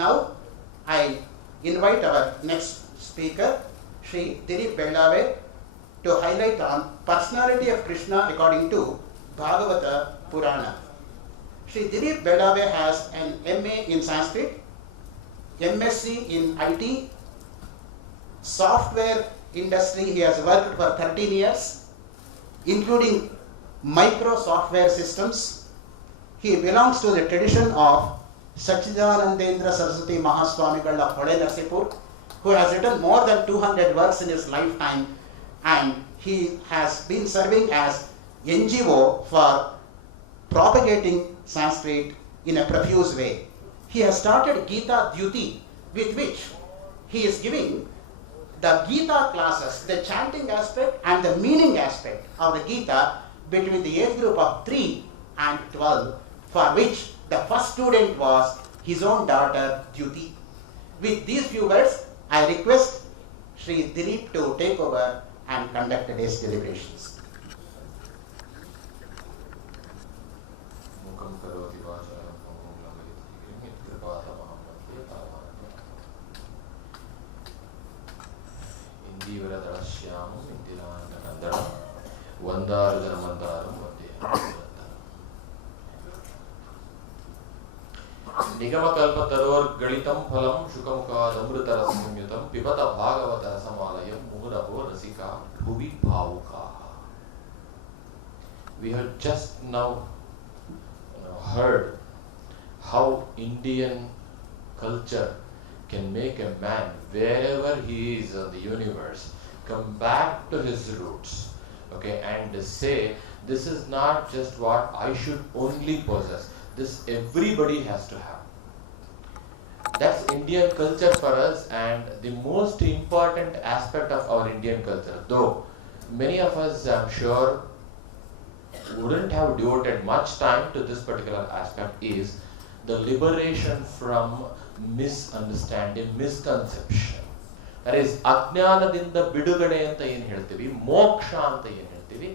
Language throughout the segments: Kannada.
Now, I invite our next speaker, Sri Dilip Bellave, to highlight on personality of Krishna according to Bhagavata Purana. Sri Dilip Bellave has an MA in Sanskrit, MSc in IT, software industry he has worked for 13 years, including micro software systems. He belongs to the tradition of Sachidanandendra Saraswati Mahaswamigal of Hole Narsipur, who has written more than 200 works in his lifetime, and he has been serving as NGO for propagating Sanskrit in a profuse way. He has started Gita Dyuti, with which he is giving the Gita classes, the chanting aspect and the meaning aspect of the Gita between the age group of 3 and 12, for which the first student was his own daughter Dyuti. With these few words, I request Sri Dilip to take over and conduct today's deliberations. निगमकल्पतरोर्गलितं फलं शुकमुखादमृतरसंयुतं पिबत भागवतरसमालयं मुहुरहो रसिका भुवि भावुकाः. We have just now heard how Indian culture can make a man, wherever he is in the universe, come back to his roots, okay, and say, this is not just what I should only possess, this everybody has to have. That's Indian culture for us, and the most important aspect of our Indian culture, though many of us, I'm sure, wouldn't have devoted much time to this particular aspect, is the liberation from misunderstanding, misconception. That is, ಅಜ್ಞಾನದಿಂದ ಬಿಡುಗಡೆ ಅಂತ ಏನು ಹೇಳ್ತೀವಿ, ಮೋಕ್ಷ ಅಂತ ಏನು ಹೇಳ್ತೀವಿ,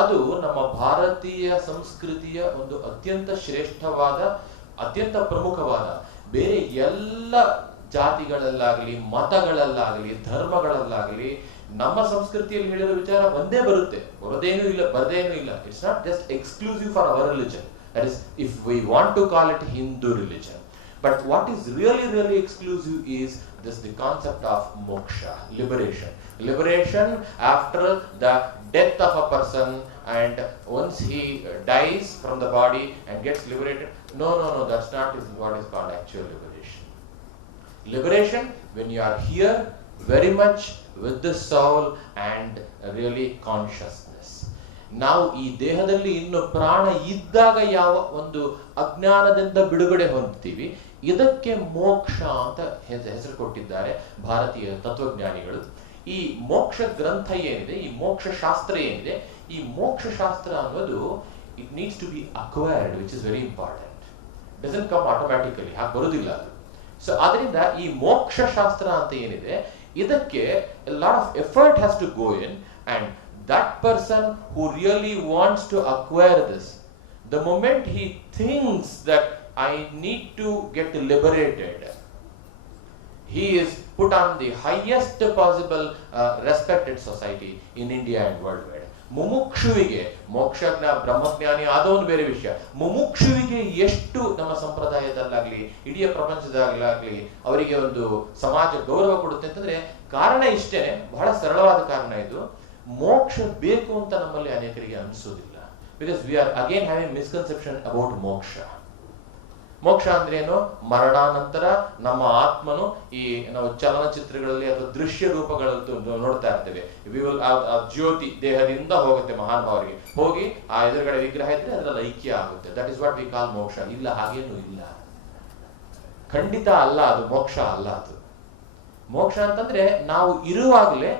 ಅದು ನಮ್ಮ ಭಾರತೀಯ ಸಂಸ್ಕೃತಿಯ ಒಂದು ಅತ್ಯಂತ ಶ್ರೇಷ್ಠವಾದ, ಅತ್ಯಂತ ಪ್ರಮುಖವಾದ, ಬೇರೆ ಎಲ್ಲ ಜಾತಿಗಳಲ್ಲಾಗಲಿ, ಮತಗಳಲ್ಲಾಗಲಿ, ಧರ್ಮಗಳಲ್ಲಾಗಲಿ ನಮ್ಮ ಸಂಸ್ಕೃತಿಯಲ್ಲಿ ಹೇಳಿರೋ ವಿಚಾರ ಒಂದೇ ಬರುತ್ತೆ, ಬರದೇನೂ ಇಲ್ಲ. It's not just exclusive for our religion. That is, if we want to call it Hindu religion. But what is really exclusive is this, the concept of moksha, liberation. Liberation after the death of a person, and once he dies from the body and gets liberated. No, that's not what is called actual liberation. Liberation when you are here very much with the soul and really consciousness. ನಾವು ಈ ದೇಹದಲ್ಲಿ ಇನ್ನು ಪ್ರಾಣ ಇದ್ದಾಗ ಯಾವ ಒಂದು ಅಜ್ಞಾನದಿಂದ ಬಿಡುಗಡೆ ಹೊಂದ್ತೀವಿ, ಇದಕ್ಕೆ ಮೋಕ್ಷ ಅಂತ ಹೆಸರು ಕೊಟ್ಟಿದ್ದಾರೆ ಭಾರತೀಯ ತತ್ವಜ್ಞಾನಿಗಳು. ಈ ಮೋಕ್ಷ ಗ್ರಂಥ ಏನಿದೆ, ಈ ಮೋಕ್ಷ ಶಾಸ್ತ್ರ ಏನಿದೆ, ಈ ಮೋಕ್ಷ ಶಾಸ್ತ್ರ ಅನ್ನೋದು it needs to be acquired, which is very important. Doesn't come automatically, ಹಾಗೆ ಬರೋದಿಲ್ಲ ಅದು. ಸೊ ಅದರಿಂದ ಈ ಮೋಕ್ಷ ಶಾಸ್ತ್ರ ಅಂತ ಏನಿದೆ, ಇದಕ್ಕೆ lot of effort has to go in, and that person who really wants to acquire this, the moment he thinks that I need to get liberated, he is put on the highest possible respected society in India and worldwide. ಮುಮುಕ್ಷುವಿಗೆ, ಮೋಕ್ಷಜ್ಞ ಬ್ರಹ್ಮಜ್ಞಾನಿ ಆದವನು ಬೇರೆ ವಿಷಯ, ಮುಮುಕ್ಷುವಿಗೆ ಎಷ್ಟು ನಮ್ಮ ಸಂಪ್ರದಾಯದಲ್ಲಾಗ್ಲಿ ಇಡೀ ಪ್ರಪಂಚದಾಗಲಾಗ್ಲಿ ಅವರಿಗೆ ಒಂದು ಸಮಾಜ ಗೌರವ ಕೊಡುತ್ತೆ ಅಂತಂದ್ರೆ ಕಾರಣ ಇಷ್ಟೇನೆ, ಬಹಳ ಸರಳವಾದ ಕಾರಣ ಇದು. ಮೋಕ್ಷ ಬೇಕು ಅಂತ ನಮ್ಮಲ್ಲಿ ಅನೇಕರಿಗೆ ಅನಿಸೋದಿಲ್ಲ. Because we are again having misconception about moksha. ಮೋಕ್ಷ ಅಂದ್ರೆ ಏನು? ಮರಣಾನಂತರ ನಮ್ಮ ಆತ್ಮನು ಈ ನಾವು ಚಲನಚಿತ್ರಗಳಲ್ಲಿ ಅಥವಾ ದೃಶ್ಯ ರೂಪಗಳಲ್ಲಿ ನೋಡ್ತಾ ಇರ್ತೇವೆ, ಜ್ಯೋತಿ ದೇಹದಿಂದ ಹೋಗುತ್ತೆ ಮಹಾನುಭಾವರಿಗೆ, ಹೋಗಿ ಆ ಎದುರುಗಡೆ ವಿಗ್ರಹ ಇದ್ರೆ ಅದರಲ್ಲಿ ಐಕ್ಯ ಆಗುತ್ತೆ. That is what we call ಮೋಕ್ಷ. ಇಲ್ಲ, ಹಾಗೇನು ಇಲ್ಲ, ಖಂಡಿತ ಅಲ್ಲ, ಅದು ಮೋಕ್ಷ ಅಲ್ಲ. ಅದು ಮೋಕ್ಷ ಅಂತಂದ್ರೆ ನಾವು ಇರುವಾಗಲೇ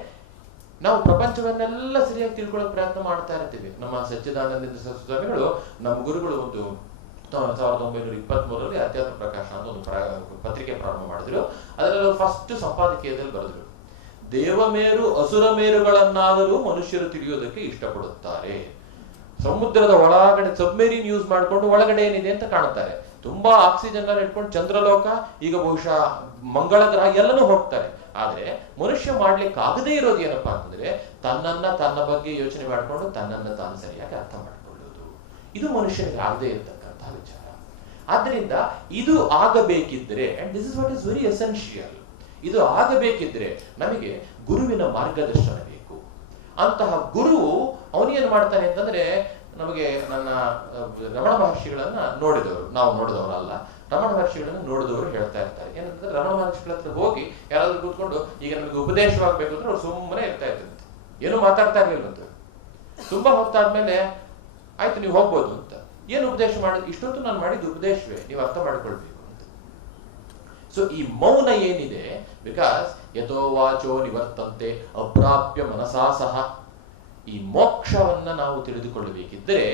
ನಾವು ಪ್ರಪಂಚವನ್ನೆಲ್ಲ ಸರಿಯಾಗಿ ತಿಳ್ಕೊಳ್ಳೋಕೆ ಪ್ರಯತ್ನ ಮಾಡ್ತಾ ಇರ್ತೀವಿ. ನಮ್ಮ ಸಚ್ಚಿದಾನಂದ ಸ್ವಾಮಿಗಳು, ನಮ್ಮ ಗುರುಗಳು, ಒಂದು 1923ರಲ್ಲಿ ಅಧ್ಯಾತ್ಮ ಪ್ರಕಾಶ ಅಂತ ಒಂದು ಪತ್ರಿಕೆ ಪ್ರಾರಂಭ ಮಾಡಿದ್ರು. ಅದರಲ್ಲಿ ಫಸ್ಟ್ ಸಂಪಾದಕೀಯದಲ್ಲಿ ಬರೆದ್ರು, ದೇವಮೇರು ಅಸುರ ಮೇರುಗಳನ್ನಾದರೂ ಮನುಷ್ಯರು ತಿಳಿಯೋದಕ್ಕೆ ಇಷ್ಟಪಡುತ್ತಾರೆ. ಸಮುದ್ರದ ಒಳಗಡೆ ಸಬ್ಮೆರೀನ್ ಯೂಸ್ ಮಾಡಿಕೊಂಡು ಒಳಗಡೆ ಏನಿದೆ ಅಂತ ಕಾಣುತ್ತಾರೆ. ತುಂಬಾ ಆಕ್ಸಿಜನ್ ಇಟ್ಕೊಂಡು ಚಂದ್ರಲೋಕ, ಈಗ ಬಹುಶಃ ಮಂಗಳ ಗ್ರಹ ಎಲ್ಲನೂ ಹೋಗ್ತಾರೆ. ಆದ್ರೆ ಮನುಷ್ಯ ಮಾಡ್ಲಿಕ್ಕೆ ಆಗದೇ ಇರೋದು ಏನಪ್ಪಾ ಅಂತಂದ್ರೆ ತನ್ನ ಬಗ್ಗೆ ಯೋಚನೆ ಮಾಡಿಕೊಂಡು ತನ್ನನ್ನು ತಾನು ಸರಿಯಾಗಿ ಅರ್ಥ ಮಾಡಿಕೊಳ್ಳುವುದು. ಇದು ಮನುಷ್ಯನಿಗೆ ಆಗದೇ ಇರತಕ್ಕಂತಹ ವಿಚಾರ. ಆದ್ರಿಂದ ಇದು ಆಗಬೇಕಿದ್ರೆ, and this is what is very essential, ಇದು ಆಗಬೇಕಿದ್ರೆ ನಮಗೆ ಗುರುವಿನ ಮಾರ್ಗದರ್ಶನ ಬೇಕು. ಅಂತಹ ಗುರು ಅವನೇನು ಮಾಡ್ತಾನೆ ಅಂತಂದ್ರೆ, ನಮಗೆ ನನ್ನ ರಮಣ ಮಹರ್ಷಿಗಳನ್ನ ನೋಡಿದವರು, ನಾವು ನೋಡಿದವರಲ್ಲ, ರಮಣ ಮಹರ್ಷಿಗಳನ್ನು ನೋಡಿದವರು ಹೇಳ್ತಾ ಇರ್ತಾರೆ ಏನಂತಂದ್ರೆ, ರಮಣ ಮಹರ್ಷಿಗಳ ಹತ್ರ ಹೋಗಿ ಯಾರಾದ್ರೂ ಕೂತ್ಕೊಂಡು ಈಗ ನಮಗೆ ಉಪದೇಶವಾಗಬೇಕು ಅಂದ್ರೆ ಅವ್ರು ಸುಮ್ಮನೆ ಇರ್ತಾ ಇದ್ರಂತೆ, ಏನು ಮಾತಾಡ್ತಾ ಇರ್ಲಿಲ್ಲಂತ. ತುಂಬಾ ಹೊತ್ತಾದ್ಮೇಲೆ ಆಯ್ತು ನೀವು ಹೋಗ್ಬೋದು ಅಂತ. ಏನು ಉಪದೇಶ ಮಾಡೋದು, ಇಷ್ಟೊತ್ತು ನಾನು ಮಾಡಿದ್ದು ಉಪದೇಶವೇ, ನೀವು ಅರ್ಥ ಮಾಡ್ಕೊಳ್ಬೇಕು ಅಂತ. ಸೊ ಈ ಮೌನ ಏನಿದೆ, ಬಿಕಾಸ್ ಯಥೋ ವಾಚೋ ನಿವರ್ತಂತೆ ಅಪ್ರಾಪ್ಯ ಮನಸಾ ಸಹ, ಈ ಮೋಕ್ಷವನ್ನ ನಾವು ತಿಳಿದುಕೊಳ್ಳಬೇಕಿದ್ದರೆ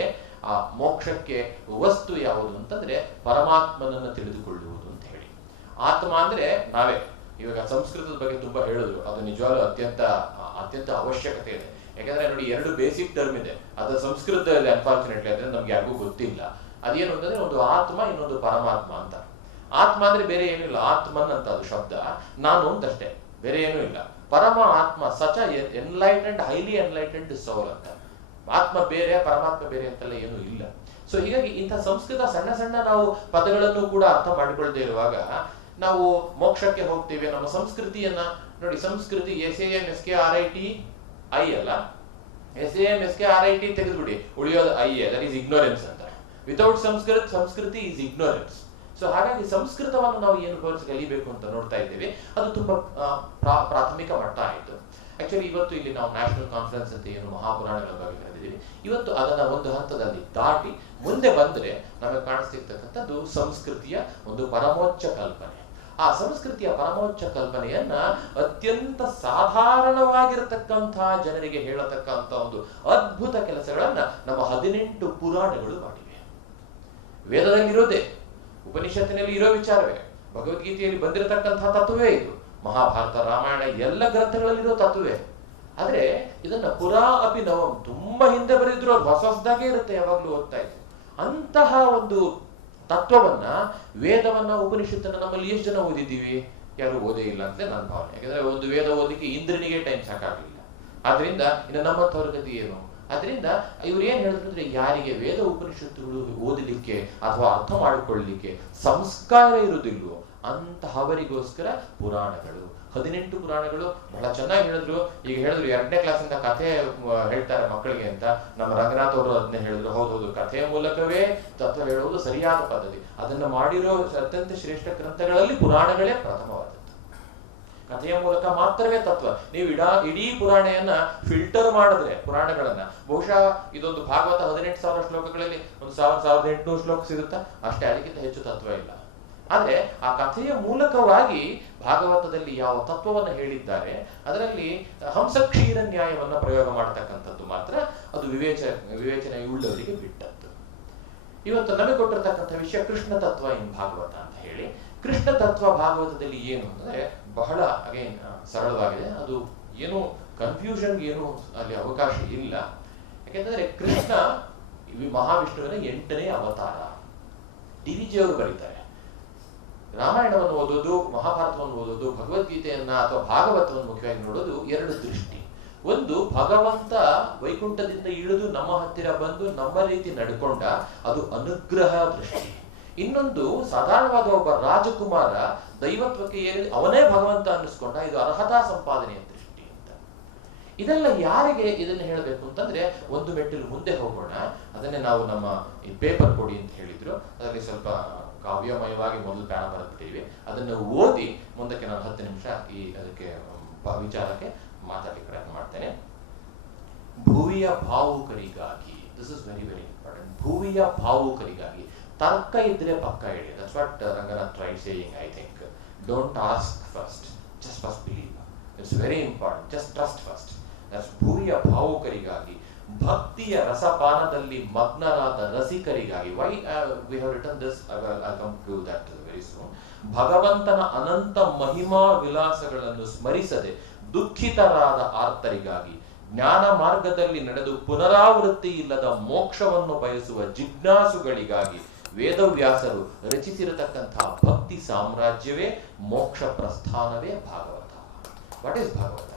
ಆ ಮೋಕ್ಷಕ್ಕೆ ವಸ್ತು ಯಾವುದು ಅಂತಂದ್ರೆ ಪರಮಾತ್ಮನನ್ನ ತಿಳಿದುಕೊಳ್ಳುವುದು ಅಂತ ಹೇಳಿ. ಆತ್ಮ ಅಂದ್ರೆ ನಾವೇ. ಇವಾಗ ಸಂಸ್ಕೃತದ ಬಗ್ಗೆ ತುಂಬಾ ಹೇಳಿದ್ರು, ಅದು ನಿಜವಾಗ್ಲೂ ಅತ್ಯಂತ ಅವಶ್ಯಕತೆ ಇದೆ. ಯಾಕಂದ್ರೆ ನೋಡಿ, ಎರಡು ಬೇಸಿಕ್ ಟರ್ಮ್ ಇದೆ, ಅದು ಸಂಸ್ಕೃತದಲ್ಲಿ ಅನ್ಫಾರ್ಚುನೇಟ್ಲಿ ಅಂದ್ರೆ ನಮ್ಗೆ ಯಾರಿಗೂ ಗೊತ್ತಿಲ್ಲ. ಅದೇನು ಅಂತಂದ್ರೆ ಒಂದು ಆತ್ಮ, ಇನ್ನೊಂದು ಪರಮಾತ್ಮ ಅಂತ. ಆತ್ಮ ಅಂದ್ರೆ ಬೇರೆ ಏನೂ ಇಲ್ಲ, ಆತ್ಮನ್ ಅಂತ ಅದು ಶಬ್ದ, ನಾನು ಅಂತಷ್ಟೇ, ಬೇರೆ ಏನೂ ಇಲ್ಲ. ಪರಮ ಆತ್ಮ ಸಚ ಎನ್ಲೈಟೆಂಡ್, ಹೈಲಿ ಎನ್ಲೈಟೆಂಡ್ ಸೌಲ್ ಅಂತ. ಆತ್ಮ ಬೇರೆ ಪರಮಾತ್ಮ ಬೇರೆ ಅಂತೆಲ್ಲ ಏನೂ ಇಲ್ಲ. ಸೊ ಹೀಗಾಗಿ ಇಂಥ ಸಂಸ್ಕೃತ ಸಣ್ಣ ಸಣ್ಣ ನಾವು ಪದಗಳನ್ನು ಕೂಡ ಅರ್ಥ ಮಾಡಿಕೊಳ್ಳದೆ ಇರುವಾಗ ನಾವು ಮೋಕ್ಷಕ್ಕೆ ಹೋಗ್ತೀವಿ. ನಮ್ಮ ಸಂಸ್ಕೃತಿಯನ್ನ ನೋಡಿ, ಸಂಸ್ಕೃತಿ SAMSKRIT ಐ ಅಲ್ಲ, SAMSKRIT ತೆಗೆದುಬಿಡಿ, ಉಳಿಯೋದು ಐ, ದಟ್ ಈಸ್ ಇಗ್ನೋರೆನ್ಸ್ ಅಂತ. Without sanskriti is ignorance. So ಹಾಗಾಗಿ ಸಂಸ್ಕೃತವನ್ನು ನಾವು ಏನು ಕಲಿಬೇಕು ಅಂತ ನೋಡ್ತಾ ಇದ್ದೇವೆ, ಅದು ತುಂಬಾ ಪ್ರಾಥಮಿಕ ಮಟ್ಟ ಆಯಿತು. ಆಕ್ಚುಲಿ ಇವತ್ತು ಇಲ್ಲಿ ನಾವು ನ್ಯಾಷನಲ್ ಕಾನ್ಫರೆನ್ಸ್ ಅಂತ ಏನು ಮಹಾಪುರಾಣಗಳ ಬಗ್ಗೆ ಕರೆದಿದ್ದೀವಿ, ಇವತ್ತು ಅದನ್ನ ಒಂದು ಹಂತದಲ್ಲಿ ದಾಟಿ ಮುಂದೆ ಬಂದ್ರೆ ನಮಗೆ ಕಾಣಿಸ್ತಿರ್ತಕ್ಕಂಥದ್ದು ಸಂಸ್ಕೃತಿಯ ಒಂದು ಪರಮೋಚ್ಚ ಕಲ್ಪನೆ. ಆ ಸಂಸ್ಕೃತಿಯ ಪರಮೋಚ್ಚ ಕಲ್ಪನೆಯನ್ನ ಅತ್ಯಂತ ಸಾಧಾರಣವಾಗಿರತಕ್ಕಂತಹ ಜನರಿಗೆ ಹೇಳತಕ್ಕಂಥ ಒಂದು ಅದ್ಭುತ ಕೆಲಸಗಳನ್ನ ನಮ್ಮ 18 ಪುರಾಣಗಳು ಮಾಡಿವೆ. ವೇದದಲ್ಲಿರೋದೇ, ಉಪನಿಷತ್ತಿನಲ್ಲಿ ಇರೋ ವಿಚಾರವೇ, ಭಗವದ್ಗೀತೆಯಲ್ಲಿ ಬಂದಿರತಕ್ಕಂತಹ ತತ್ವವೇ ಇದು, ಮಹಾಭಾರತ ರಾಮಾಯಣ ಎಲ್ಲ ಗ್ರಂಥಗಳಲ್ಲಿರೋ ತತ್ವವೇ. ಆದ್ರೆ ಇದನ್ನ ಪುರಾ ಅಪಿ ನವಂ, ತುಂಬಾ ಹಿಂದೆ ಬರೆದಿದ್ರು, ಅದು ಹೊಸದಾಗೆ ಇರುತ್ತೆ, ಯಾವಾಗ್ಲೂ ಓದ್ತಾ ಇತ್ತು. ಅಂತಹ ಒಂದು ತತ್ವವನ್ನ, ವೇದವನ್ನ, ಉಪನಿಷತ್ತನ್ನ ನಮ್ಮಲ್ಲಿ ಎಷ್ಟು ಜನ ಓದಿದ್ದೀವಿ? ಯಾರು ಓದೇ ಇಲ್ಲ ಅಂತ ನನ್ನ ಭಾವನೆ. ಯಾಕಂದ್ರೆ ಒಂದು ವೇದ ಓದಲಿಕ್ಕೆ ಇಂದ್ರನಿಗೆ ಟೈಮ್ ಸಾಕಾಗಲಿಲ್ಲ. ಆದ್ರಿಂದ ಇನ್ನು ನಮ್ಮಂಥವ್ರ ಗತಿ ಏನು? ಅದರಿಂದ ಇವ್ರು ಏನ್ ಹೇಳಿದ್ರು ಅಂದ್ರೆ, ಯಾರಿಗೆ ವೇದ ಉಪನಿಷತ್ತುಗಳು ಓದಲಿಕ್ಕೆ ಅಥವಾ ಅರ್ಥ ಮಾಡಿಕೊಳ್ಳಲಿಕ್ಕೆ ಸಂಸ್ಕಾರ ಇರುವುದಿಲ್ವೋ ಅಂತಹವರಿಗೋಸ್ಕರ ಪುರಾಣಗಳು, 18 ಪುರಾಣಗಳು. ಬಹಳ ಚೆನ್ನಾಗಿ ಹೇಳಿದ್ರು. ಈಗ ಹೇಳಿದ್ರು 2ನೇ ಕ್ಲಾಸಿಂದ ಕಥೆ ಹೇಳ್ತಾರೆ ಮಕ್ಕಳಿಗೆ ಅಂತ, ನಮ್ಮ ರಂಗನಾಥ್ ಅವರು ಅದನ್ನೇ ಹೇಳಿದ್ರು. ಹೌದೌದು, ಕಥೆಯ ಮೂಲಕವೇ ತತ್ವ ಹೇಳುವುದು ಸರಿಯಾದ ಪದ್ಧತಿ. ಅದನ್ನು ಮಾಡಿರೋ ಅತ್ಯಂತ ಶ್ರೇಷ್ಠ ಗ್ರಂಥಗಳಲ್ಲಿ ಪುರಾಣಗಳೇ ಪ್ರಥಮವಾದದ್ದು. ಕಥೆಯ ಮೂಲಕ ಮಾತ್ರವೇ ತತ್ವ. ನೀವು ಇಡೀ ಪುರಾಣವನ್ನ ಫಿಲ್ಟರ್ ಮಾಡಿದ್ರೆ, ಪುರಾಣಗಳನ್ನ, ಬಹುಶಃ ಇದೊಂದು ಭಾಗವತ 18,000 ಶ್ಲೋಕಗಳಲ್ಲಿ ಒಂದು 1,800 ಶ್ಲೋಕ ಸಿಗುತ್ತಾ ಅಷ್ಟೇ, ಅದಕ್ಕಿಂತ ಹೆಚ್ಚು ತತ್ವ ಇಲ್ಲ. ಆದ್ರೆ ಆ ಕಥೆಯ ಮೂಲಕವಾಗಿ ಭಾಗವತದಲ್ಲಿ ಯಾವ ತತ್ವವನ್ನು ಹೇಳಿದ್ದಾರೆ, ಅದರಲ್ಲಿ ಹಂಸಕ್ಷೀರ ನ್ಯಾಯವನ್ನ ಪ್ರಯೋಗ ಮಾಡತಕ್ಕಂಥದ್ದು ಮಾತ್ರ ಅದು ವಿವೇಚನೆಯುಳ್ಳವರಿಗೆ ಬಿಟ್ಟದ್ದು. ಇವತ್ತು ನಮಗೆ ಕೊಟ್ಟಿರ್ತಕ್ಕಂಥ ವಿಷಯ ಕೃಷ್ಣ ತತ್ವ ಇನ್ ಭಾಗವತ ಅಂತ ಹೇಳಿ. ಕೃಷ್ಣ ತತ್ವ ಭಾಗವತದಲ್ಲಿ ಏನು ಅಂತಂದ್ರೆ ಬಹಳ ಅಗೇನ್ ಸರಳವಾಗಿದೆ. ಅದು ಏನು ಕನ್ಫ್ಯೂಷನ್ ಏನು ಅಲ್ಲಿ ಅವಕಾಶ ಇಲ್ಲ. ಯಾಕೆಂದ್ರೆ ಕೃಷ್ಣ ಮಹಾವಿಷ್ಣುವಿನ 8ನೇ ಅವತಾರ. DVG ಅವರು ಬರೀತಾರೆ, ರಾಮಾಯಣವನ್ನು ಓದೋದು, ಮಹಾಭಾರತವನ್ನು ಓದೋದು, ಭಗವದ್ಗೀತೆಯನ್ನ ಅಥವಾ ಭಾಗವತವನ್ನು ಮುಖ್ಯವಾಗಿ ನೋಡೋದು 2 ದೃಷ್ಟಿ. ಒಂದು, ಭಗವಂತ ವೈಕುಂಠದಿಂದ ಇಳಿದು ನಮ್ಮ ಹತ್ತಿರ ಬಂದು ನಮ್ಮ ರೀತಿ ನಡ್ಕೊಂಡ, ಅದು ಅನುಗ್ರಹ ದೃಷ್ಟಿ. ಇನ್ನೊಂದು, ಸಾಧಾರಣವಾದ ಒಬ್ಬ ರಾಜಕುಮಾರ ದೈವತ್ವಕ್ಕೆ ಏರಿ ಅವನೇ ಭಗವಂತ ಅನ್ನಿಸ್ಕೊಂಡ, ಇದು ಅರ್ಹತಾ ಸಂಪಾದನೆಯ ದೃಷ್ಟಿ ಅಂತ. ಇದೆಲ್ಲ ಯಾರಿಗೆ ಇದನ್ನು ಹೇಳಬೇಕು ಅಂತಂದ್ರೆ, ಒಂದು ಮೆಟ್ಟಿಲು ಮುಂದೆ ಹೋಗೋಣ. ಅದನ್ನೇ ನಾವು ನಮ್ಮ ಈ ಪೇಪರ್ ಕೊಡಿ ಅಂತ ಹೇಳಿದ್ರು, ಅದರಲ್ಲಿ ಸ್ವಲ್ಪ ಕಾವ್ಯಮಯವಾಗಿ ಮೊದಲು ಪ್ಯಾನ ಬರೆದ್ಬಿಟ್ಟಿವಿ. ಅದನ್ನು ಓದಿ ಮುಂದಕ್ಕೆ ನಾನು 10 ನಿಮಿಷ ಅದಕ್ಕೆ ವಿಚಾರಕ್ಕೆ ಮಾತಾಡಲಿಕ್ಕೆ ಪ್ರಯತ್ನ ಮಾಡ್ತೇನೆ. ಭುವಿಯ ಭಾವುಕರಿಗಾಗಿ, this is very very important. ಭುವಿಯ ಭಾವುಕರಿಗಾಗಿ ತರ್ಕ ಇದ್ರೆ ಪಕ್ಕ ಹೇಳಿ. That's what Ranganath tried saying, I think. Don't ask first, just first believe. It's very important, just trust first. That's ಭುವಿಯ ಭಾವುಕರಿಗಾಗಿ, ಭಕ್ತಿಯ ರಸಪಾನದಲ್ಲಿ ಮಗ್ನರಾದ ರಸಿಕರಿಗಾಗಿ. Why we have written this, I come to that very soon. ಭಗವಂತನ ಅನಂತ ಮಹಿಮಾ ವಿಲಾಸಗಳನ್ನು ಸ್ಮರಿಸದೆ ದುಃಖಿತರಾದ ಆರ್ತರಿಗಾಗಿ, ಜ್ಞಾನ ಮಾರ್ಗದಲ್ಲಿ ನಡೆದು ಪುನರಾವೃತ್ತಿ ಇಲ್ಲದ ಮೋಕ್ಷವನ್ನು ಬಯಸುವ ಜಿಜ್ಞಾಸುಗಳಿಗಾಗಿ, ವೇದವ್ಯಾಸರು ರಚಿಸಿರತಕ್ಕಂತಹ ಭಕ್ತಿ ಸಾಮ್ರಾಜ್ಯವೇ ಮೋಕ್ಷ ಪ್ರಸ್ಥಾನವೇ ಭಾಗವತ. What is Bhagavata?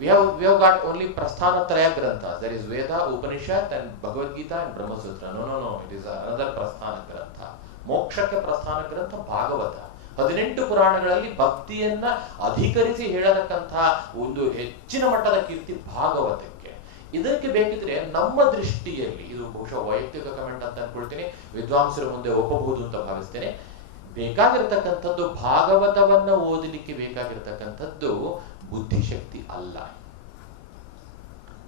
We have got only Prasthanatraya Granthas. There is Veda, Upanishad and Bhagavad Gita and Brahma Sutra. No. It is another Prasthana Grantha. ಮೋಕ್ಷಕ್ಕೆ ಪ್ರಸ್ಥಾನ ಗ್ರಂಥ ಭಾಗವತ. 18 ಪುರಾಣಗಳಲ್ಲಿ ಭಕ್ತಿಯನ್ನ ಅಧಿಕರಿಸಿ ಹೇಳತಕ್ಕಂತಹ ಒಂದು ಹೆಚ್ಚಿನ ಮಟ್ಟದ ಕೀರ್ತಿ ಭಾಗವತಕ್ಕೆ. ಇದಕ್ಕೆ ಬೇಕಿದ್ರೆ ನಮ್ಮ ದೃಷ್ಟಿಯಲ್ಲಿ, ಇದು ಬಹುಶಃ ವೈಯಕ್ತಿಕ ಕಮೆಂಟ್ ಅಂತ ಅನ್ಕೊಳ್ತೀನಿ, ವಿದ್ವಾಂಸರ ಮುಂದೆ ಒಪ್ಪಬಹುದು ಅಂತ ಭಾವಿಸ್ತೇನೆ, ಬೇಕಾಗಿರತಕ್ಕಂಥದ್ದು ಭಾಗವತವನ್ನ ಓದಲಿಕ್ಕೆ ಬೇಕಾಗಿರತಕ್ಕಂಥದ್ದು ಬುದ್ಧಿಶಕ್ತಿ ಅಲ್ಲ.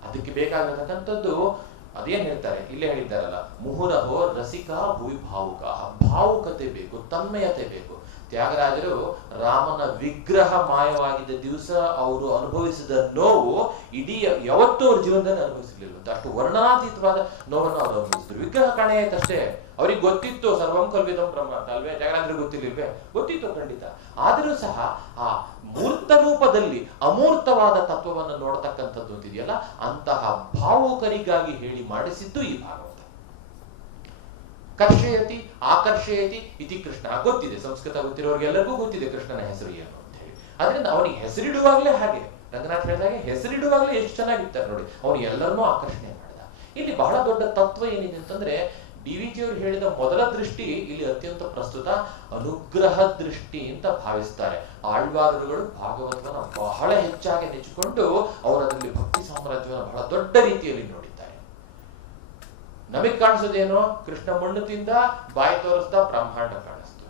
ಅದಕ್ಕೆ ಬೇಕಾಗಿರತಕ್ಕಂಥದ್ದು ಅದೇನ್ ಹೇಳ್ತಾರೆ, ಇಲ್ಲೇ ಹೇಳಿದ್ದಾರಲ್ಲ, ಮುಹುರಹೋ ರಸಿಕಾ ಭುವಿ ಭಾವುಕ, ಭಾವುಕತೆ ಬೇಕು, ತನ್ಮಯತೆ ಬೇಕು. ತ್ಯಾಗರಾಜರು ರಾಮನ ವಿಗ್ರಹ ಮಾಯವಾಗಿದ್ದ ದಿವಸ ಅವರು ಅನುಭವಿಸಿದ ನೋವು ಇಡೀ ಯಾವತ್ತೂ ಅವ್ರ ಜೀವನದಲ್ಲಿ ಅನುಭವಿಸಲಿಲ್ಲ. ಅಷ್ಟು ವರ್ಣನಾತೀತವಾದ ನೋವನ್ನು ಅವರು ಅನುಭವಿಸಿದ್ರು. ವಿಗ್ರಹ ಕಾಣೆಯಾಯ್ತಷ್ಟೇ, ಅವ್ರಿಗೆ ಗೊತ್ತಿತ್ತು ಸರ್ವಂ ಕಲ್ವಿದಂ ಬ್ರಹ್ಮ ಅಂತ ಅಲ್ವೇ, ತ್ಯಾಗರಾಜರು ಗೊತ್ತಿರ್ಲಿಲ್ವೇ? ಗೊತ್ತಿತ್ತು ಖಂಡಿತ. ಆದರೂ ಸಹ ಆ ಮೂರ್ತ ರೂಪದಲ್ಲಿ ಅಮೂರ್ತವಾದ ತತ್ವವನ್ನು ನೋಡತಕ್ಕಂಥದ್ದು ಅಂತಿದೆಯಲ್ಲ, ಅಂತಹ ಭಾವುಕರಿಗಾಗಿ ಹೇಳಿ ಮಾಡಿಸಿದ್ದು ಈ ಭಾಗವತ. ಕರ್ಷಯತಿ ಆಕರ್ಷಯತಿ ಇತಿ ಕೃಷ್ಣ, ಗೊತ್ತಿದೆ, ಸಂಸ್ಕೃತ ಗೊತ್ತಿರೋರಿಗೆಲ್ಲರಿಗೂ ಗೊತ್ತಿದೆ ಕೃಷ್ಣನ ಹೆಸರು ಏನು ಅಂತ ಹೇಳಿ. ಅದರಿಂದ ಅವನಿಗೆ ಹೆಸರಿಡುವಾಗಲೇ ಹಾಗೆ ರಂಗನಾಥ್ ಹೇಳಿದಾಗೆ ಹೆಸರಿಡುವಾಗಲೇ ಎಷ್ಟು ಚೆನ್ನಾಗಿರ್ತಾರೆ ನೋಡಿ, ಅವನು ಎಲ್ಲರನ್ನೂ ಆಕರ್ಷಣೆ ಮಾಡಿದ. ಇಲ್ಲಿ ಬಹಳ ದೊಡ್ಡ ತತ್ವ ಏನಿದೆ ಅಂತಂದ್ರೆ, ಡಿ ವಿ ಜಿ ಅವರು ಹೇಳಿದ ಮೊದಲ ದೃಷ್ಟಿ ಇಲ್ಲಿ ಅತ್ಯಂತ ಪ್ರಸ್ತುತ ಅನುಗ್ರಹ ದೃಷ್ಟಿ ಅಂತ ಭಾವಿಸ್ತಾರೆ. ಆಳ್ವಾರರುಗಳು ಭಾಗವತವನ್ನ ಬಹಳ ಹೆಚ್ಚಾಗಿ ನೆಚ್ಚಿಕೊಂಡು ಅವರಲ್ಲಿ ಭಕ್ತಿ ಸಾಮ್ರಾಜ್ಯವನ್ನು ಬಹಳ ದೊಡ್ಡ ರೀತಿಯಲ್ಲಿ ನೋಡಿದ್ದಾರೆ. ನಮಗ್ ಕಾಣಿಸೋದೇನೋ, ಕೃಷ್ಣ ಮಣ್ಣು ತಿಂದ, ಬಾಯಿ ತೋರಿಸ್ದ, ಬ್ರಹ್ಮಾಂಡ ಕಾಣಿಸ್ತು.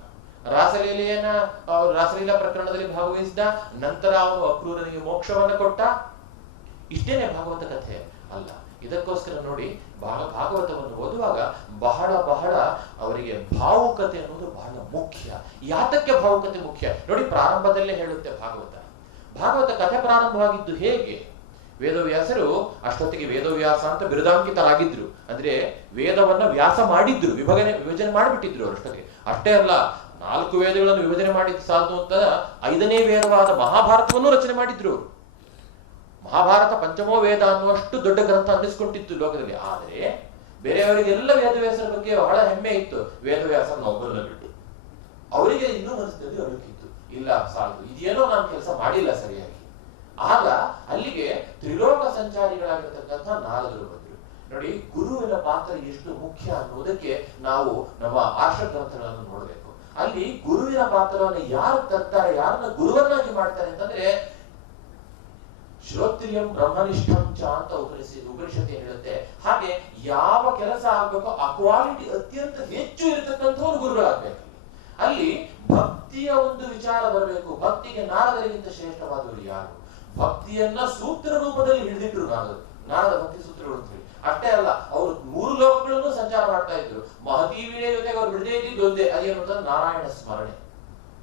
ರಾಸಲೀಲಾ ಪ್ರಕರಣದಲ್ಲಿ ಭಾಗವಹಿಸಿದ, ನಂತರ ಅವನು ಅಕ್ರೂರನಿಗೆ ಮೋಕ್ಷವನ್ನ ಕೊಟ್ಟ. ಇಷ್ಟೇನೆ ಭಾಗವತ ಕಥೆ ಅಲ್ಲ. ಇದಕ್ಕೋಸ್ಕರ ನೋಡಿ, ಭಾಗವತವನ್ನು ಓದುವಾಗ ಬಹಳ ಬಹಳ ಅವರಿಗೆ ಭಾವುಕತೆ ಅನ್ನೋದು ಬಹಳ ಮುಖ್ಯ. ಯಾತಕ್ಕೆ ಭಾವುಕತೆ ಮುಖ್ಯ ನೋಡಿ, ಪ್ರಾರಂಭದಲ್ಲೇ ಹೇಳುತ್ತೆ ಭಾಗವತ ಕಥೆ ಪ್ರಾರಂಭವಾಗಿದ್ದು ಹೇಗೆ? ವೇದವ್ಯಾಸರು ಅಷ್ಟೊತ್ತಿಗೆ ವೇದವ್ಯಾಸ ಅಂತ ಬಿರುದಾಂಕಿತರಾಗಿದ್ರು. ಅಂದ್ರೆ ವೇದವನ್ನ ವ್ಯಾಸ ಮಾಡಿದ್ರು, ವಿಭಜನೆ ಮಾಡಿಬಿಟ್ಟಿದ್ರು ಅವರು ಅಷ್ಟೊತ್ತಿಗೆ. ಅಷ್ಟೇ ಅಲ್ಲ, 4 ವೇದಗಳನ್ನು ವಿಭಜನೆ ಮಾಡಿದ್ದು ಸಾಲದು ಅಂತ 5ನೇ ವೇದವಾದ ಮಹಾಭಾರತವನ್ನು ರಚನೆ ಮಾಡಿದ್ರು. ಮಹಾಭಾರತ ಪಂಚಮೋ ವೇದ ಅನ್ನುವಷ್ಟು ದೊಡ್ಡ ಗ್ರಂಥ ಅನ್ನಿಸ್ಕೊಂಡಿತ್ತು ಲೋಕದಲ್ಲಿ. ಆದರೆ ಬೇರೆಯವರಿಗೆಲ್ಲ ವೇದವ್ಯಾಸರ ಬಗ್ಗೆ ಬಹಳ ಹೆಮ್ಮೆ ಇತ್ತು, ವೇದವ್ಯಾಸರನ್ನ ಒಬ್ಬರನ್ನ ಬಿಟ್ಟು. ಅವರಿಗೆ ಇನ್ನೂ ಮನಸ್ಸಿನಲ್ಲಿ ಅಳುಕಿತ್ತು, ಇಲ್ಲ ಸಾಲದು, ಇದೇನೋ ನಾನು ಕೆಲಸ ಮಾಡಿಲ್ಲ ಸರಿಯಾಗಿ. ಆಗ ಅಲ್ಲಿಗೆ ತ್ರಿಲೋಕ ಸಂಚಾರಿಗಳಾಗಿರ್ತಕ್ಕಂಥ ನಾರದರು ಬಂದರು. ನೋಡಿ, ಗುರುವಿನ ಪಾತ್ರ ಎಷ್ಟು ಮುಖ್ಯ ಅನ್ನೋದಕ್ಕೆ ನಾವು ನಮ್ಮ ಆರ್ಷ ಗ್ರಂಥಗಳನ್ನು ನೋಡಬೇಕು. ಅಲ್ಲಿ ಗುರುವಿನ ಪಾತ್ರವನ್ನು ಯಾರು ತರ್ತಾರೆ, ಯಾರನ್ನ ಗುರುವನ್ನಾಗಿ ಮಾಡ್ತಾರೆ ಅಂತಂದ್ರೆ, ಶ್ರೋತ್ರಿಯಂ ಬ್ರಹ್ಮನಿಷ್ಠಂ ಚ ಅಂತ ಉಪನಿಷತ್ತು ಹೇಳುತ್ತೆ. ಹಾಗೆ ಯಾವ ಕೆಲಸ ಆಗ್ಬೇಕೋ ಆ ಕ್ವಾಲಿಟಿ ಅತ್ಯಂತ ಹೆಚ್ಚು ಇರತಕ್ಕಂಥವ್ರು ಗುರುಗಳಾಗ್ಬೇಕು. ಅಲ್ಲಿ ಭಕ್ತಿಯ ಒಂದು ವಿಚಾರ ಬರಬೇಕು. ಭಕ್ತಿಗೆ ನಾರದರಿಗಿಂತ ಶ್ರೇಷ್ಠವಾದವರು ಯಾರು? ಭಕ್ತಿಯನ್ನ ಸೂತ್ರ ರೂಪದಲ್ಲಿ ಹಿಡಿದಿಟ್ರು ನಾರದ ಭಕ್ತಿ ಸೂತ್ರಗಳು ಅಂತ ಹೇಳಿ. ಅಷ್ಟೇ ಅಲ್ಲ, ಅವರು 3 ಲೋಕಗಳನ್ನು ಸಂಚಾರ ಮಾಡ್ತಾ ಇದ್ರು. ಮಹತಿ ವೀಣೆ ಜೊತೆಗೆ ಅವ್ರು ಬಿಡದೇ ಇದ್ದಿದ್ದು ಒಂದೇ, ಅದೇನು ಅಂತಂದ್ರೆ ನಾರಾಯಣ ಸ್ಮರಣೆ.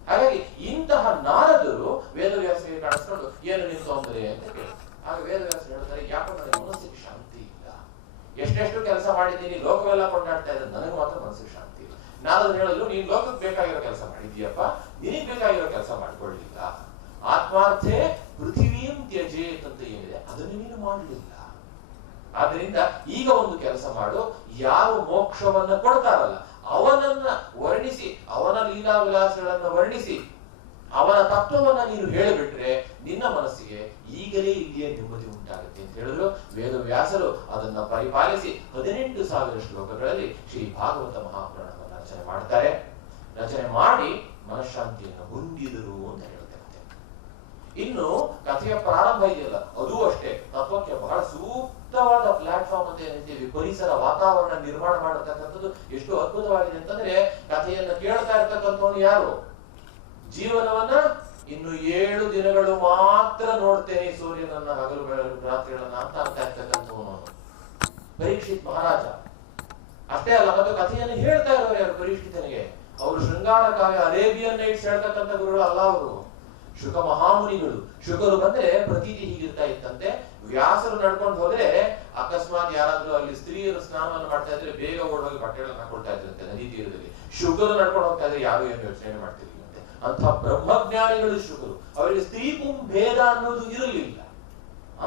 ಹಾಗಾಗಿ ಇಂತಹ ನಾರದರು ವೇದವ್ಯಾಸರಿಗೆ ಕಾಣಿಸ್ಕೊಂಡು ಏನು ನಿನ್ ತೊಂದರೆ ಅಂತ ಕೇಳಿ. ಆಗ ವೇದವ್ಯಾಸರು ಹೇಳ್ತಾರೆ, ಯಾಕೋ ನನಗೆ ಮನಸ್ಸಿಗೆ ಶಾಂತಿ ಇಲ್ಲ, ಎಷ್ಟೆಷ್ಟು ಕೆಲಸ ಮಾಡಿದ್ದೀನಿ, ಲೋಕವೆಲ್ಲ ಕೊಂಡಾಡ್ತಾ ಇದ್ದಾರೆ, ನನಗೆ ಮಾತ್ರ ಮನಸ್ಸಿಗೆ ಶಾಂತಿ ಇಲ್ಲ. ನಾರದರು ಹೇಳಿದ್ರು, ನೀನ್ ಲೋಕಕ್ಕೆ ಬೇಕಾಗಿರೋ ಕೆಲಸ ಮಾಡಿದ್ಯಪ್ಪ, ನಿನಗೆ ಬೇಕಾಗಿರೋ ಕೆಲಸ ಮಾಡ್ಕೊಳ್ಳಿಲ್ಲ. ಆತ್ಮಾರ್ಥೆ ಪೃಥಿವೀಂ ತ್ಯಜೇತ್ ಅಂತ ಏನಿದೆ ಅದನ್ನು ನೀನು ಮಾಡಲಿಲ್ಲ. ಆದ್ರಿಂದ ಈಗ ಒಂದು ಕೆಲಸ ಮಾಡು, ಯಾರು ಮೋಕ್ಷವನ್ನ ಕೊಡ್ತಾರಲ್ಲ ಅವನನ್ನ ವರ್ಣಿಸಿ, ಅವನ ಲೀಲಾ ವಿಲಾಸಗಳನ್ನ ವರ್ಣಿಸಿ, ಅವನ ತತ್ವವನ್ನ ನೀನು ಹೇಳಿಬಿಟ್ರೆ ನಿನ್ನ ಮನಸ್ಸಿಗೆ ಈಗಲೇ ಇಲ್ಲಿಯೇ ನೆಮ್ಮದಿ ಉಂಟಾಗುತ್ತೆ ಅಂತ ಹೇಳಿದ್ರು. ವೇದವ್ಯಾಸರು ಅದನ್ನ ಪರಿಪಾಲಿಸಿ 18,000 ಶ್ಲೋಕಗಳಲ್ಲಿ ಶ್ರೀ ಭಾಗವತ ಮಹಾಪುರಾಣವನ್ನು ರಚನೆ ಮಾಡ್ತಾರೆ. ರಚನೆ ಮಾಡಿ ಮನಃಶಾಂತಿಯನ್ನು ಹೊಂದಿದರು ಅಂತ ಹೇಳುತ್ತೆ. ಇನ್ನು ಕಥೆಯ ಪ್ರಾರಂಭ ಇದೆಯಲ್ಲ, ಅದು ಅಷ್ಟೇ ತತ್ವಕ್ಕೆ ಬಹಳ ಸೂಕ್ತವಾದ ಪ್ಲಾಟ್ಫಾರ್ಮ್ ಅಂತ ಹೇಳ್ತೀವಿ. ಪರಿಸರ ವಾತಾವರಣ ನಿರ್ಮಾಣ ಮಾಡತಕ್ಕಂಥದ್ದು ಎಷ್ಟು ಅದ್ಭುತವಾಗಿದೆ ಅಂತಂದ್ರೆ, ಕಥೆಯನ್ನ ಕೇಳ್ತಾ ಇರ್ತಕ್ಕಂಥವನು ಯಾರು? ಜೀವನವನ್ನ ಇನ್ನು 7 ದಿನಗಳು ಮಾತ್ರ ನೋಡ್ತೇನೆ ಸೂರ್ಯನನ್ನ, ಹಗಲು ರಾತ್ರಿಗಳನ್ನ ಅಂತ ಇರ್ತಕ್ಕಂಥವನು ಪರೀಕ್ಷಿತ್ ಮಹಾರಾಜ. ಅಷ್ಟೇ ಅಲ್ಲ, ಮತ್ತು ಕಥೆಯನ್ನು ಹೇಳ್ತಾ ಇರೋರು ಯಾರು? ಪರೀಕ್ಷಿತನಿಗೆ. ಅವರು ಶೃಂಗಾರ ಕಾವ್ಯ ಅರೇಬಿಯನ್ ನೈಟ್ಸ್ ಹೇಳ್ತಕ್ಕಂಥ ಗುರುಗಳು ಅಲ್ಲ, ಅವರು ಶುಕ ಮಹಾಮುನಿಗಳು. ಶುಕರು ಬಂದ್ರೆ ಪ್ರತೀತಿ ಹೀಗಿರ್ತಾ ಇತ್ತಂತೆ, ವ್ಯಾಸರು ನಡ್ಕೊಂಡು ಹೋದ್ರೆ ಅಕಸ್ಮಾತ್ ಯಾರಾದ್ರೂ ಅಲ್ಲಿ ಸ್ತ್ರೀಯರು ಸ್ನಾನವನ್ನು ಮಾಡ್ತಾ ಇದ್ರೆ ಬೇಗ ಓಡೋಗಿ ಬಟ್ಟೆಗಳನ್ನ ಹಾಕೊಳ್ತಾ ಇದ್ರಂತೆ ನದಿ ತೀರದಲ್ಲಿ. ಶುಕರು ನಡ್ಕೊಂಡು ಹೋಗ್ತಾ ಇದ್ರೆ ಯಾರು ಏನು ಯೋಚನೆ ಮಾಡ್ತಿರ್ಲಿಲ್ಲಂತೆ. ಅಂತ ಬ್ರಹ್ಮಜ್ಞಾನಿಗಳು ಶುಕರು. ಅವರಿಗೆ ಸ್ತ್ರೀ ಪುಂ ಭೇದ ಅನ್ನೋದು ಇರಲಿಲ್ಲ.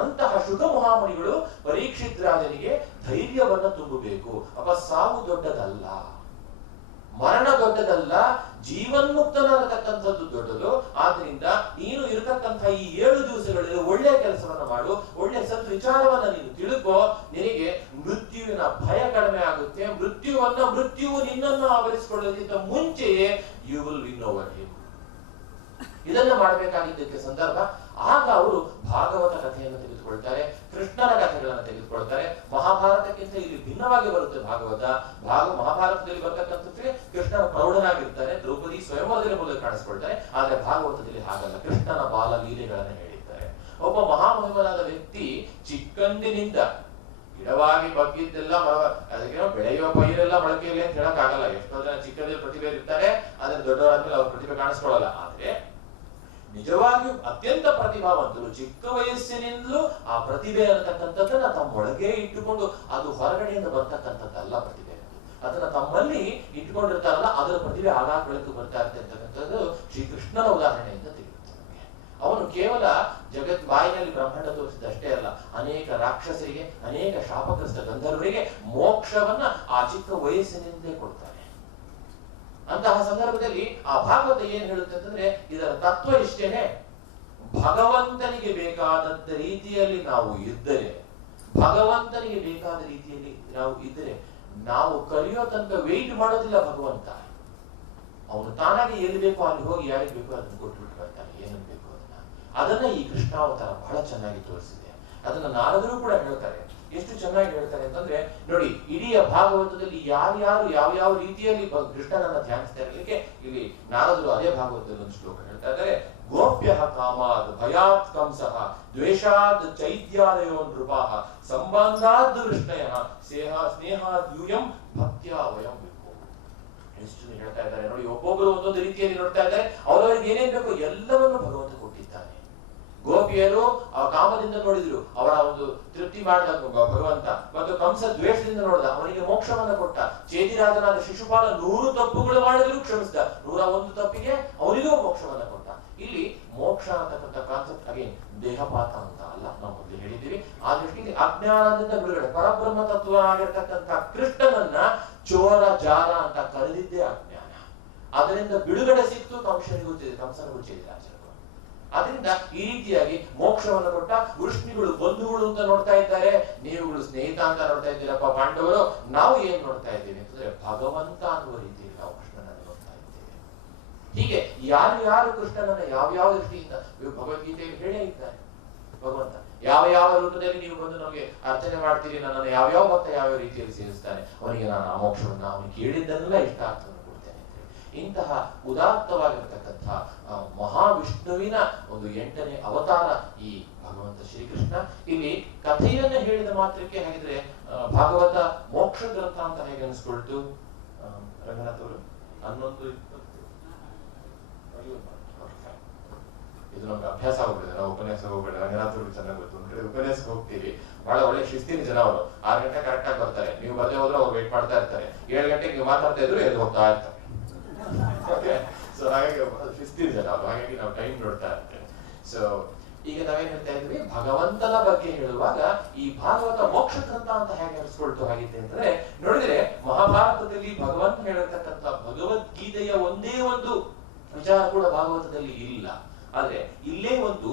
ಅಂತಹ ಶುಕ ಮಹಾಮುನಿಗಳು ಪರೀಕ್ಷಿತ್ ರಾಜನಿಗೆ ಧೈರ್ಯವನ್ನ ತುಂಬಬೇಕು. ಅಪ್ಪ, ಸಾವು ದೊಡ್ಡದಲ್ಲ, ಮರಣ ದೊಡ್ಡದಲ್ಲ, ಜೀವನ್ಮುಕ್ತನಾಗತಕ್ಕಂಥದ್ದು ದೊಡ್ಡದು. ಆದ್ರಿಂದ ನೀನು ಇರತಕ್ಕಂಥ ಈ 7 ದಿವಸಗಳಲ್ಲಿ ಒಳ್ಳೆಯ ಕೆಲಸವನ್ನ ಮಾಡು, ಒಳ್ಳೆಯ ಸದ್ವಿಚಾರವನ್ನ ನೀನು ತಿಳ್ಕೋ, ನಿನಗೆ ಮೃತ್ಯುವಿನ ಭಯ ಕಡಿಮೆ ಆಗುತ್ತೆ. ಮೃತ್ಯುವು ನಿನ್ನನ್ನು ಆವರಿಸಿಕೊಳ್ಳೋದಕ್ಕಿಂತ ಮುಂಚೆಯೇ you will win over him. ಇದನ್ನ ಮಾಡಬೇಕಾಗಿದ್ದಕ್ಕೆ ಸಂದರ್ಭ. ಆಗ ಅವರು ಭಾಗವತ ಕಥೆಯನ್ನು ತೆಗೆದುಕೊಳ್ತಾರೆ, ಕೃಷ್ಣನ ಕಥೆಗಳನ್ನು ತೆಗೆದುಕೊಳ್ತಾರೆ. ಮಹಾಭಾರತಕ್ಕಿಂತ ಇಲ್ಲಿ ಭಿನ್ನವಾಗಿ ಬರುತ್ತೆ ಭಾಗವತ. ಮಹಾಭಾರತದಲ್ಲಿ ಬರ್ತಕ್ಕಂಥದ್ದೇ ಕೃಷ್ಣನ ಪ್ರೌಢನಾಗಿರ್ತಾರೆ, ದ್ರೌಪದಿ ಸ್ವಯಂವರದಲ್ಲಿ ಮೊದಲು ಕಾಣಿಸ್ಕೊಳ್ತಾರೆ. ಆದ್ರೆ ಭಾಗವತದಲ್ಲಿ ಹಾಗಲ್ಲ, ಕೃಷ್ಣನ ಬಾಲ ಲೀಲೆಗಳನ್ನು ಹೇಳಿದ್ದಾರೆ. ಒಬ್ಬ ಮಹಾಮಹಿಮನಾದ ವ್ಯಕ್ತಿ ಚಿಕ್ಕಂದಿನಿಂದ ಗಿಡವಾಗಿ ಬಗ್ಗಿದ್ದೆಲ್ಲ ಅದಕ್ಕೆ ಬೆಳೆಯುವ ಪೈರೆಲ್ಲ ಮೊಳಕೆಯಲ್ಲಿ ಅಂತ ಹೇಳಕ್ ಆಗಲ್ಲ. ಎಷ್ಟೋ ಜನ ಚಿಕ್ಕದಲ್ಲಿ ಪ್ರತಿಭೆ ಇರ್ತಾರೆ, ಆದ್ರೆ ದೊಡ್ಡವರಾದ್ಮೇಲೆ ಅವ್ರ ಪ್ರತಿಭೆ ಕಾಣಿಸ್ಕೊಳ್ಳಲ್ಲ. ಆದ್ರೆ ನಿಜವಾಗಿಯೂ ಅತ್ಯಂತ ಪ್ರತಿಭಾವಂತರು ಚಿಕ್ಕ ವಯಸ್ಸಿನಿಂದಲೂ ಆ ಪ್ರತಿಭೆ ಅನ್ನತಕ್ಕಂಥದ್ದನ್ನ ತಮ್ಮೊಳಗೆ ಇಟ್ಟುಕೊಂಡು, ಅದು ಹೊರಗಡೆಯಿಂದ ಬರ್ತಕ್ಕಂಥದ್ದಲ್ಲ ಪ್ರತಿಭೆ, ಅದನ್ನ ತಮ್ಮಲ್ಲಿ ಇಟ್ಕೊಂಡಿರ್ತಾರಲ್ಲ, ಅದರ ಪ್ರತಿಭೆ ಆಗಾಗ ಬೆಳಕು ಬರ್ತಾ ಇರ್ತಕ್ಕಂಥದ್ದು ಶ್ರೀಕೃಷ್ಣನ ಉದಾಹರಣೆಯಿಂದ ತಿಳಿಯುತ್ತೆ ನಮಗೆ. ಅವನು ಕೇವಲ ಜಗತ್ ಬಾಯಿನಲ್ಲಿ ಬ್ರಹ್ಮಾಂಡ ತೋರಿಸಿದಷ್ಟೇ ಅಲ್ಲ, ಅನೇಕ ರಾಕ್ಷಸರಿಗೆ, ಅನೇಕ ಶಾಪಗ್ರಸ್ತ ಗಂಧರ್ವರಿಗೆ ಮೋಕ್ಷವನ್ನ ಆ ಚಿಕ್ಕ ವಯಸ್ಸಿನಿಂದಲೇ ಕೊಡ್ತಾನೆ. ಅಂತಹ ಸಂದರ್ಭದಲ್ಲಿ ಆ ಭಾಗವತ ಏನ್ ಹೇಳುತ್ತೆ ಅಂತಂದ್ರೆ, ಇದರ ತತ್ವ ಇಷ್ಟೇನೆ, ಭಗವಂತನಿಗೆ ಬೇಕಾದಂತ ರೀತಿಯಲ್ಲಿ ನಾವು ಇದ್ದರೆ, ಭಗವಂತನಿಗೆ ಬೇಕಾದ ರೀತಿಯಲ್ಲಿ ನಾವು ಇದ್ದರೆ, ನಾವು ಕಲಿಯೋ ತನಕ ವೆಯ್ಟ್ ಮಾಡೋದಿಲ್ಲ ಭಗವಂತ. ಅವನು ತಾನಾಗಿ ಎಲ್ಲಿ ಬೇಕೋ ಅಲ್ಲಿ ಹೋಗಿ ಯಾರಿಗೆ ಬೇಕೋ ಅದನ್ನು ಕೊಟ್ಬಿಟ್ಟು ಬರ್ತಾನೆ, ಏನನ್ನು ಬೇಕೋ ಅದನ್ನ ಈ ಕೃಷ್ಣಾವತಾರ ಬಹಳ ಚೆನ್ನಾಗಿ ತೋರಿಸಿದೆ. ಅದನ್ನ ನಾರದರು ಕೂಡ ಹೇಳ್ತಾರೆ. ಎಷ್ಟು ಚೆನ್ನಾಗಿ ಹೇಳ್ತಾರೆ ಅಂತಂದ್ರೆ, ನೋಡಿ, ಇಡೀ ಭಾಗವತದಲ್ಲಿ ಯಾರ್ಯಾರು ಯಾವ ರೀತಿಯಲ್ಲಿ ಕೃಷ್ಣನನ್ನ ಧ್ಯಾನಿಸ್ತಾ ಇರಲಿಕ್ಕೆ ಇಲ್ಲಿ ನಾರದರು ಅದೇ ಭಾಗವತದಲ್ಲಿ ಒಂದು ಶ್ಲೋಕ ಹೇಳ್ತಾ ಇದ್ದಾರೆ. ಗೋಪ್ಯ ಕಾಮಾದ್ ಭಯಾತ್ ಕಂಸಃ ದ್ವೇಷಾದ್ ಚೈತ್ಯಾಲಯೋ ನೃಪಾಃ ಸಂಬಂಧಾದ್ ವಿಷ್ಣಯ ಸ್ನೇಹಾದ್ ಯೂಯಂ ಭಕ್ತ್ಯಾ ವಯಂ ವಿಭೋ. ಎಷ್ಟು ಹೇಳ್ತಾ ಇದ್ದಾರೆ ನೋಡಿ, ಒಬ್ಬೊಬ್ಬರು ಒಂದೊಂದು ರೀತಿಯಲ್ಲಿ ನೋಡ್ತಾ ಇದ್ದಾರೆ. ಅವರವರಿಗೆ ಏನೇನ್ ಬೇಕು ಎಲ್ಲವನ್ನು ಭಗವಂತ ಕೊಟ್ಟಿದ್ದಾನೆ. ಗೋಪಿಯರು ಆ ಕಾಮದಿಂದ ನೋಡಿದ್ರು, ಅವರ ಒಂದು ತೃಪ್ತಿ ಮಾಡಿದ ಭಗವಂತ. ಮತ್ತು ಕಂಸ ದ್ವೇಷದಿಂದ ನೋಡಿದ, ಅವನಿಗೆ ಮೋಕ್ಷವನ್ನ ಕೊಟ್ಟ. ಚೇದಿರಾಜನಾದ ಶಿಶುಪಾಲ 100 ತಪ್ಪುಗಳು ಮಾಡಿದ್ರು ಕ್ಷಮಿಸಿದ, 101 ತಪ್ಪಿಗೆ ಅವನಿಗೂ ಮೋಕ್ಷವನ್ನ ಕೊಟ್ಟ. ಇಲ್ಲಿ ಮೋಕ್ಷ ಅಂತಕ್ಕಂಥ ಕಾನ್ಸೆಪ್ಟ್ ಅಗೇನ್ ದೇಹಪಾತ ಅಂತ ಅಲ್ಲ, ನಾವು ಮೊದಲು ಹೇಳಿದ್ದೀವಿ. ಆ ದೃಷ್ಟಿಯಲ್ಲಿ ಅಜ್ಞಾನದಿಂದ ಬಿಡುಗಡೆ, ಪರಬ್ರಹ್ಮ ತತ್ವ ಆಗಿರ್ತಕ್ಕಂಥ ಕೃಷ್ಣನನ್ನ ಚೋರ ಜಾರ ಅಂತ ಕರೆದಿದ್ದೇ ಅಜ್ಞಾನ. ಅದರಿಂದ ಬಿಡುಗಡೆ ಸಿಕ್ತು ಕಂಸನಿಗೂ ಚೇದಿರಾಜ. ಅದರಿಂದ ಈ ರೀತಿಯಾಗಿ ಮೋಕ್ಷವನ್ನು ಕೊಟ್ಟ. ವೃಷ್ಣಿಗಳು ಬಂಧುಗಳು ಅಂತ ನೋಡ್ತಾ ಇದ್ದಾರೆ, ನೀವುಗಳು ಸ್ನೇಹಿತ ಅಂತ ನೋಡ್ತಾ ಇದ್ದೀರಪ್ಪ ಪಾಂಡವರು. ನಾವು ಏನ್ ನೋಡ್ತಾ ಇದ್ದೀವಿ ಅಂತಂದ್ರೆ ಭಗವಂತ ಅನ್ನುವ ರೀತಿಯಲ್ಲಿ ನಾವು ಕೃಷ್ಣನನ್ನು ನೋಡ್ತಾ ಇದ್ದೇವೆ. ಹೀಗೆ ಯಾರು ಕೃಷ್ಣನನ್ನ ಯಾವ ದೃಷ್ಟಿಯಿಂದ ಭಗವದ್ಗೀತೆಯಲ್ಲಿ ಹೇಳೇ ಇದ್ದಾರೆ. ಭಗವಂತ ಯಾವ ರೂಪದಲ್ಲಿ ನೀವು ಬಂದು ನಮಗೆ ಅರ್ಚನೆ ಮಾಡ್ತೀರಿ, ನನ್ನನ್ನು ಯಾವ ಭಕ್ತ ಯಾವ ರೀತಿಯಲ್ಲಿ ಸೇರಿಸ್ತಾನೆ, ಅವನಿಗೆ ನಾನು ಆ ಮೋಕ್ಷವನ್ನ ಅವನಿಗೆ ಕೇಳಿದ್ದನ್ನೆಲ್ಲ ಇಷ್ಟ ಆಗ್ತದೆ. ಇಂತಹ ಉದಾತ್ತವಾಗಿರ್ತಕ್ಕಂಥ ಮಹಾವಿಷ್ಣುವಿನ ಒಂದು 8ನೇ ಅವತಾರ ಈ ಭಗವಂತ ಶ್ರೀಕೃಷ್ಣ. ಇಲ್ಲಿ ಕಥೆಯನ್ನ ಹೇಳಿದ ಮಾತ್ರಕ್ಕೆ ಹಾಗಿದ್ರೆ ಭಾಗವತ ಮೋಕ್ಷ ಗ್ರಂಥ ಅಂತ ಹೇಗೆ ಅನಿಸ್ಕೊಳ್ತು ರಂಗನಾಥ್ ಅವರು? 11:20 ಇದು ನಮ್ಗೆ ಅಭ್ಯಾಸ ಆಗ್ಬಿಟ್ಟಿದೆ. ನಾವು ಉಪನ್ಯಾಸ ಹೋಗ್ಬೇಡ, ರಂಗನಾಥ್ ಅವರು ಚೆನ್ನಾಗಿ ಗೊತ್ತು. ಒಂದ್ ಕಡೆ ಉಪನ್ಯಾಸಕ್ಕೆ ಹೋಗ್ತೀವಿ, ಬಹಳ ಒಳ್ಳೆ ಶಿಸ್ತಿನ ಜನ ಅವರು. 6 ಗಂಟೆ ಕರೆಕ್ಟ್ ಆಗಿ ಬರ್ತಾರೆ, ನೀವು ಬರ್ದೇ ಹೋದ್ರೆ ಅವ್ರು ವೇಟ್ ಮಾಡ್ತಾ ಇರ್ತಾರೆ. 7 ಗಂಟೆಗೆ ನೀವು ಮಾತಾಡ್ತಾ ಇದ್ರು ಎದ್ದು ಹೋಗ್ತಾ ಇರ್ತಾರೆ. ಸೊ ಹಾಗಾಗಿ ಶಿಸ್ತಿನ ಜನ ಅವರು, ಹಾಗಾಗಿ ನಾವು ಟೈಮ್ ನೋಡ್ತಾ ಇರ್ತೇವೆ. ಸೊ ಈಗ ನಾವೇನ್ ಹೇಳ್ತಾ ಇದ್ವಿ, ಭಗವಂತನ ಬಗ್ಗೆ ಹೇಳುವಾಗ ಈ ಭಾಗವತ ಮೋಕ್ಷ ಗ್ರಂಥ ಅಂತ ಹೇಗೆ ಅನಿಸ್ಕೊಳ್ತು ಹಾಗಿದೆ ಅಂತಂದ್ರೆ, ನೋಡಿದ್ರೆ ಮಹಾಭಾರತದಲ್ಲಿ ಭಗವಂತ ಹೇಳಿರ್ತಕ್ಕಂಥ ಭಗವದ್ಗೀತೆಯ ಒಂದೇ ಒಂದು ವಿಚಾರ ಕೂಡ ಭಾಗವತದಲ್ಲಿ ಇಲ್ಲ. ಆದ್ರೆ ಇಲ್ಲೇ ಒಂದು